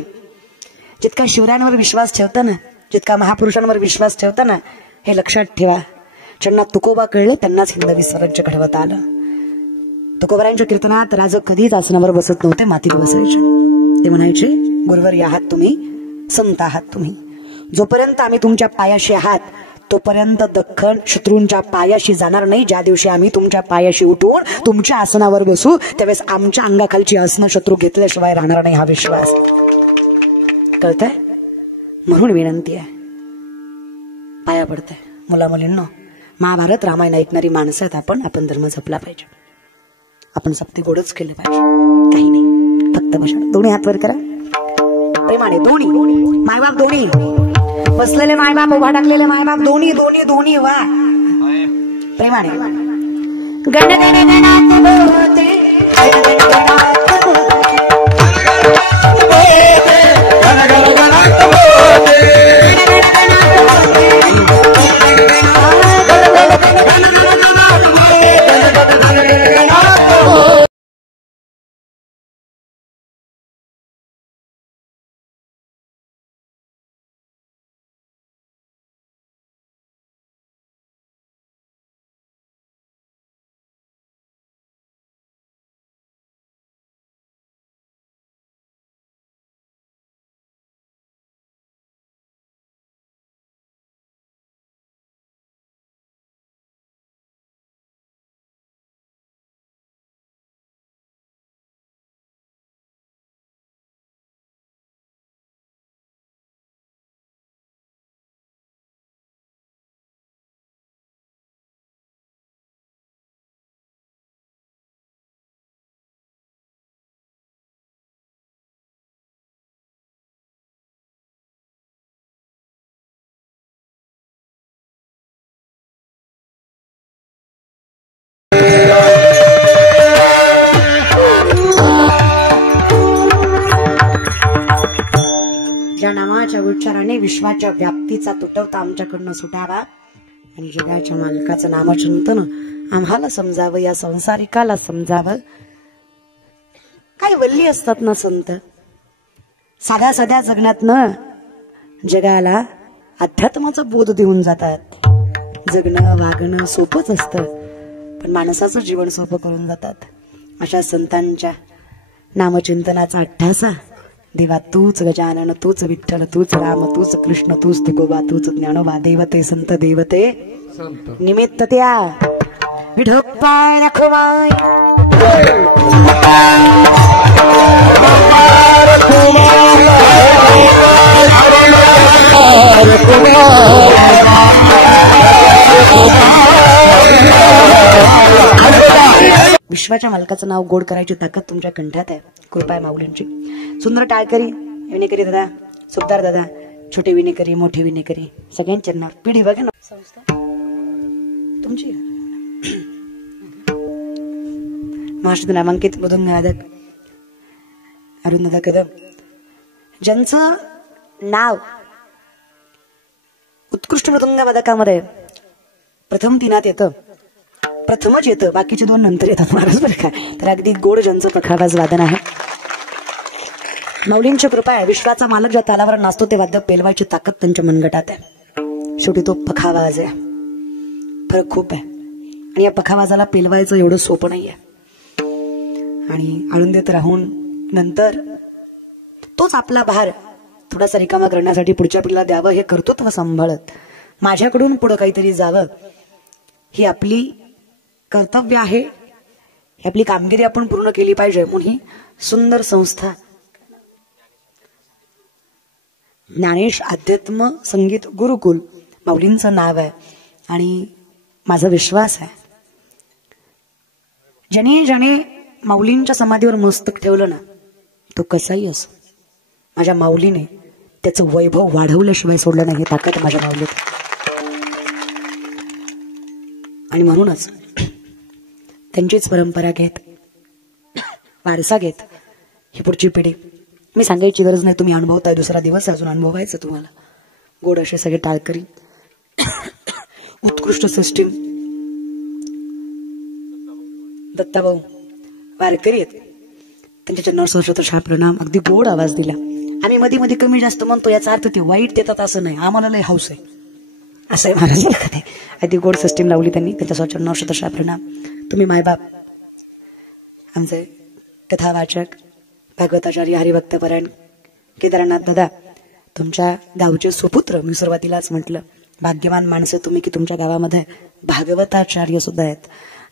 जितका शिवरायांवर विश्वास ठेवता ना, जितका महापुरुषांवर विश्वास ठेवता ना, हे लक्षात ठेवा. ज्यांना तुकोबा कळलं त्यांनाच हिंदवी स्वराज्य घडवता आलं. तुकोबारांच्या कीर्तनात राज कधीच आसनावर बसत नव्हते, मातीत बसायचे. ते म्हणायचे, गुरुवर आहात तुम्ही, संत आहात तुम्ही. जोपर्यंत आम्ही तुमच्या पायाशी आहात तोपर्यंत दख्खन शत्रूंच्या पायाशी जाणार नाही. ज्या दिवशी आम्ही तुमच्या पायाशी उठून तुमच्या आसनावर बसू त्यावेळेस आमच्या अंगाखालची आसनं शत्रू घेतल्याशिवाय राहणार नाही, हा विश्वास. कळतंय? म्हणून विनंती आहे, पाया पडतंय. मुला मुलींनो, महाभारत रामायण ऐकणारी माणसं आहेत आपण धर्म जपला पाहिजे. आपण सप्ती गोडच केलं पाहिजे, काही नाही. फक्त भाषण. दोन्ही हात वर करा प्रेमाने. दोन्ही मायबाप, दोन्ही बसलेले मायबाप, उभा टाकलेले मायबाप, दोन्ही दोन्ही दोन्ही वा प्रेमाने. नामाच्या उच्चाराने विश्वाच्या व्याप्तीचा तुटवता आमच्याकडनं सुटावा आणि जगाच्या मालकाचं नामचिंतन आम्हाला समजावं, या संसारिकाला समजावं. काय वल्ली असतात ना संत, साध्या साध्या जगण्यातनं जगाला अध्यात्माचा बोध देऊन जातात. जगणं वागणं सोपंच असतं, पण माणसाचं जीवन सोपं करून जातात. अशा संतांच्या नामचिंतनाचा अट्टासा देवा तूच गजानन, तूच विठ्ठल, तूच राम, तूच कृष्ण, तूच तुकोबा, तूच ज्ञानोबा. देवते संत देवते निमित्त त्या विठोबाय रखवाय. विश्वाच्या मालकाचं नाव गोड करायची ताकद तुमच्या कंठात आहे. कृपा आहे माऊलींची. सुंदर टाळकरी विनेकरी दादा, सुभदार दादा, छोटे विनेकरी, मोठे विनेकरी, सगळ्यांच्या नाव पिढी बघा ना. संस्था तुमची महाराष्ट्र नामांकित मधुन नादक अरुण दादा कदम, ज्यांचं नाव उत्कृष्ट मृदुंग वादकामध्ये प्रथम तिनात येतं, प्रथमच येतं, बाकीचे दोन नंतर येतात महाराज बरं का. तर अगदी गोड ज्यांचं पखावाज वादन आहे. माऊलींची कृपा आहे. विश्वाचा मालक ज्या तालावर नाचतो ते वाद्य पेलवायची ताकद त्यांच्या मनगटात आहे. शेवटी तो पखावाज आहे. फरक खूप आहे आणि या पखावाजाला पेलवायचं एवढं सोपं नाहीये. आणि आळंदीत राहून नंतर तोच आपला भार थोडासा रिकामा करण्यासाठी पुढच्या पिढीला द्यावं, हे कर्तृत्व सांभाळत माझ्याकडून पुढे काहीतरी जावं, ही आपली कर्तव्य आहे. ही आपली कामगिरी आपण पूर्ण केली पाहिजे. म्हणून ही सुंदर संस्था ज्ञानेश अध्यात्म संगीत गुरुकुल माऊलींचं नाव आहे. आणि माझा विश्वास आहे ज्याने ज्याने माऊलींच्या समाधीवर मस्तक ठेवलं ना, तो कसाही असो, माझ्या माऊलीने त्याचं वैभव वाढवल्याशिवाय सोडलं नाही. ही ताकद माझ्या माऊलीत. आणि म्हणूनच त्यांचीच परंपरा घेत, वारसा घेत ही पुढची पिढी, मी सांगायची गरज नाही, तुम्ही अनुभवताय. दुसरा दिवस अजून अनुभवायचं तुम्हाला. गोड असे सगळे टाळकरी, उत्कृष्ट सिस्टीम, दत्ताभाऊ वारकरी आहेत, त्यांच्या चरणस्पर्शाचा प्रणाम. अगदी गोड आवाज दिला. आम्ही मध्ये मध्ये कमी जास्त म्हणतो, याचा अर्थ ते वाईट देतात असं नाही, आम्हाला लय हौस आहे असं आहे महाराज. अगदी गोड सिस्टीम लावली त्यांनी. त्यांच्या चरणस्पर्शाचा प्रणाम. तुम्ही मायबाप, आमचे कथावाचक, भागवताचार्य, हरिभक्तपरायण केदारनाथ दादा, तुमच्या गावचे सुपुत्र. मी सुरुवातीलाच म्हटलं, भाग्यवान माणसं तुम्ही की तुमच्या गावामध्ये भागवताचार्य सुद्धा आहेत.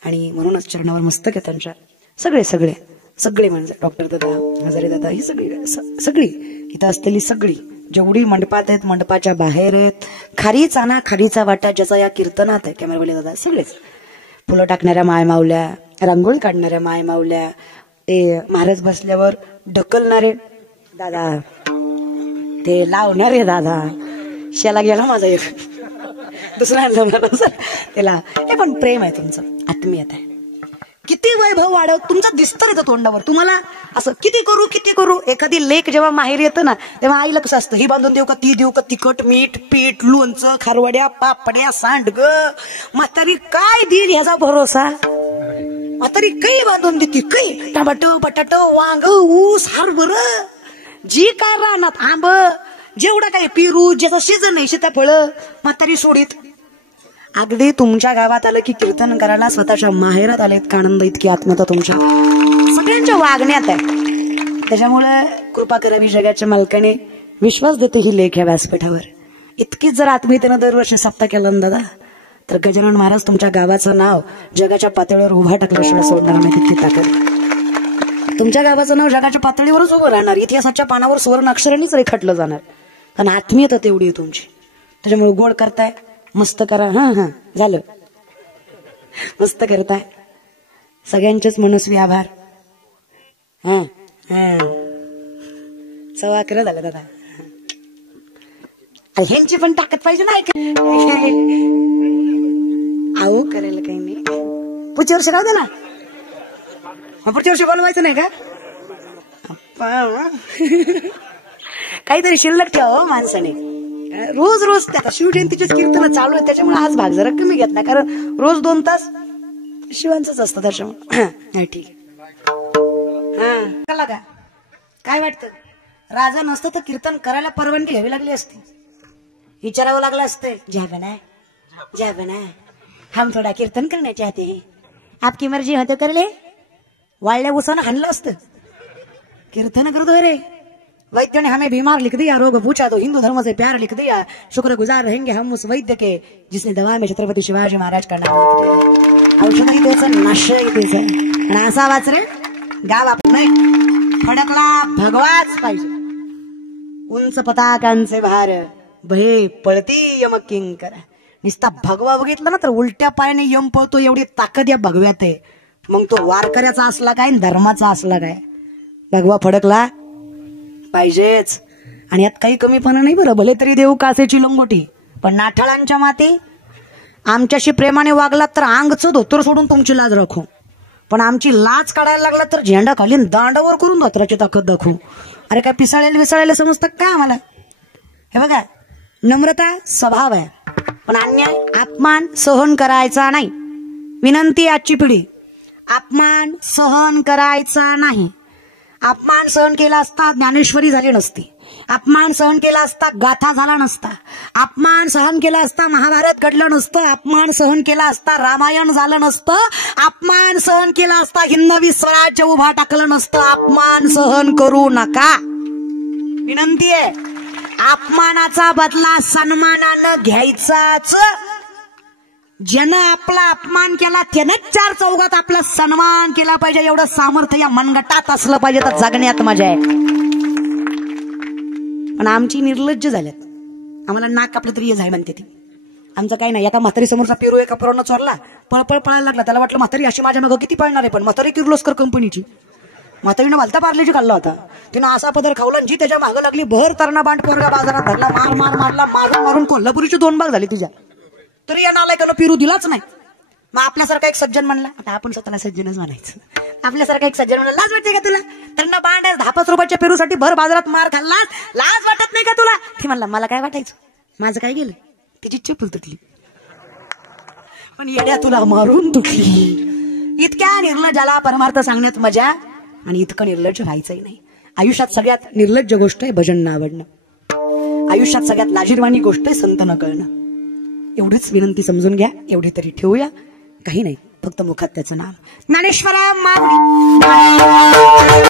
आणि म्हणूनच चरणावर मस्तक आहे त्यांच्या. सगळे सगळे सगळे म्हणजे डॉक्टर दादा, हजारे दादा, ही सगळी इथं असलेली सगळी जेवढी मंडपात आहेत, मंडपाच्या बाहेर आहेत, खारीचा ना खारीचा वाटा ज्याचा या कीर्तनात आहे, कॅमेरावाले दादा सगळेच, फुलं टाकणाऱ्या माय मावल्या, रांगोळी काढणाऱ्या माय मावल्या, ते महाराज बसल्यावर ढकलणारे दादा, ते लावणारे दादा. शेला गेला माझा एक दुसरा त्याला. हे पण प्रेम आहे तुमचं, आत्मीयता आहे. किती वैभव वाढव तुमचं दिसतं येतं तोंडावर. तुम्हाला असं किती करू. एखादी लेक जेव्हा माहेर येतं ना, तेव्हा आईला कसं असतं, ही बांधून देऊ का, ती देऊ का, तिखट मीठ पीठ लोणचं खारवड्या पापड्या सांडग, म्हातारी काय देईल ह्याचा भरोसा. म्हातारी काही बांधून देते, काही टमाटो बटाटो वांग ऊस हरभर, जी काय रानात आंब, जेवढं काही पेरू, ज्याचा सीजन नाही सीताफळ, म्हातारी सोडीत. अगदी तुमच्या गावात आलं की कीर्तन करायला स्वतःच्या माहेरात आले इतका आनंद, इतकी आत्मता तुमच्या सगळ्यांच्या वागण्यात आहे. त्याच्यामुळे कृपा करावी जगाच्या मालकाने. विश्वास देते ही लेख या व्यासपीठावर. इतकीच जर आत्मीयतेनं दरवर्षी सप्ताह केला ना दादा, तर गजानन महाराज तुमच्या गावाचं नाव जगाच्या पातळीवर उभा टाकल्याशिवाय सोडणार नाही. तितकी ताकद. तुमच्या गावाचं नाव जगाच्या पातळीवरच उभं राहणार. इतिहासाच्या पानावर सुवर्ण अक्षरांनीच रेखाटलं जाणार. कारण आत्मीयता तेवढी आहे तुमची. त्याच्यामुळे गोड करताय, मस्त करा. हा झालं, मस्त करताय. सगळ्यांचेच मनस्वी आभार. 11:15 झालं दादा. ह्यांची पण ताकद पाहिजे ना. आहो करेल काही नाही. पुढच्या वर्षी राहू दे ना. पुढच्या वर्षी बोलवायचं नाही का? काहीतरी शिल्लक ठेवा माणसाने. रोज रोज त्या शिवजयंतीचेच कीर्तन चालू आहे त्याच्यामुळे आज भाग जरा कमी घेतला, कारण रोज 2 तास शिवांचंच असतं त्याच्यामुळे. ठीक आहे. का काय वाटतं, राजा नसतं तर कीर्तन करायला परवानगी घ्यावी लागली असती, विचारावं लागलं असतं, जा बना हम थोडा कीर्तन करना चाहते हैं, आपकी मर्जी हो तो कर ले. वाळल्या उसानं हाणलं असतं, कीर्तन करतोय रे. वैद्य ने हमें बीमार लिख दिया, रोग पूछा तो हिंदू धर्म से प्यार लिख दिया, शुक्रगुजार रहेंगे हम उस वैद्य के जिसने दवा में छत्रपती शिवाजी महाराज का नाम लिख दिया. औषधही द्यायचं, नाश्ताही द्यायचं. आणि असा वाच रे, गाव आपण नाही, फडकला भगवाच पाहिजे. उंच पताकांचे भार भये पळती यम किंकर. नुसता भगवा बघितलं ना तर उलट्या पायाने यम पळतो, एवढी ताकद या भगव्यात आहे. मग तो वारकऱ्याचा असला काय, धर्माचा असला काय, भगवा फडकला पाहिजेच. आणि यात काही कमीपणा नाही बरं. भले तरी देऊ कासेची लंगोटी, पण नाठाळांच्या माती आमच्याशी प्रेमाने वागलात तर अंगचं धोतर सोडून तुमची लाज राखू, पण आमची लाज काढायला लागला तर झेंडा खाली दांडावर करून धोत्राची ताकद दाखवू. अरे काय पिसाळेला समजतात काय आम्हाला. हे बघा, नम्रता स्वभाव आहे, पण अन्याय अपमान सहन करायचा नाही. विनंती आजची पिढी, अपमान सहन करायचा नाही. अपमान सहन केला असता ज्ञानेश्वरी झाली नसती, अपमान सहन केला असता गाथा झाला नसता, अपमान सहन केला असता महाभारत घडलं नसतं, अपमान सहन केला असता रामायण झालं नसतं, अपमान सहन केला असता हिंदवी स्वराज्य उभा टाकलं नसतं. अपमान सहन करू नका. विनंती आहे, अपमानाचा बदला सन्मानानं घ्यायचाच. ज्यानं आपला अपमान केला त्यानंच 4 चौघात आपला सन्मान केला पाहिजे, एवढं सामर्थ्य या मनगटात असलं पाहिजे, तर जगण्यात मजा आहे. पण आमची निर्लज्ज झाल्यात, आम्हाला नाक आपलं तरी झाय म्हणते ती. आमचं काही नाही. एका म्हातारी समोरचा पेरू एका पोरानं चोरला, पळपळ पळायला लागला. त्याला वाटलं म्हातारी अशी माझ्या मागं किती पळणार आहे, पण म्हातारी किर्लोस्कर कंपनीची. म्हातारीनं भलता पार्लेजी खाल्ला होता, तिनं असा पदर खावला, जी त्याच्या मागं लागली भर तरणा बांड पोरगा बाजारात धरला, मारला, मारून कोल्हापुरीचे 2 भाग झाले तिच्या. तरी या नालायकानं पेरू दिलाच नाही. मग आपल्यासारखा एक सज्जन म्हणला, आता आपण स्वतःला सज्जनच म्हणायचं, आपल्यासारखा एक सज्जन म्हणला, लाज वाटते का तुला, त्यांना बांड 10-5 रुपयाच्या पेरूसाठी भर बाजारात मार खाल्लास, लाज वाटत नाही का तुला. ती म्हणला, मला काय वाटायचं, माझं काय गेलं, तिची चप्पल तुटली, पण येड्या तुला मारून तुटली. इतक्या निर्लज्जाला परमार्थ सांगण्यात मजा, आणि इतकं निर्लज्ज व्हायचंही नाही. आयुष्यात सगळ्यात निर्लज्ज गोष्ट आहे भजन न आवडणं. आयुष्यात सगळ्यात लाजिरवाणी गोष्ट आहे संत न कळणं. एवढीच विनंती समजून घ्या, एवढे तरी ठेवूया. काही नाही, फक्त मुखात त्याचं नाम ज्ञानेश्वरा माऊली.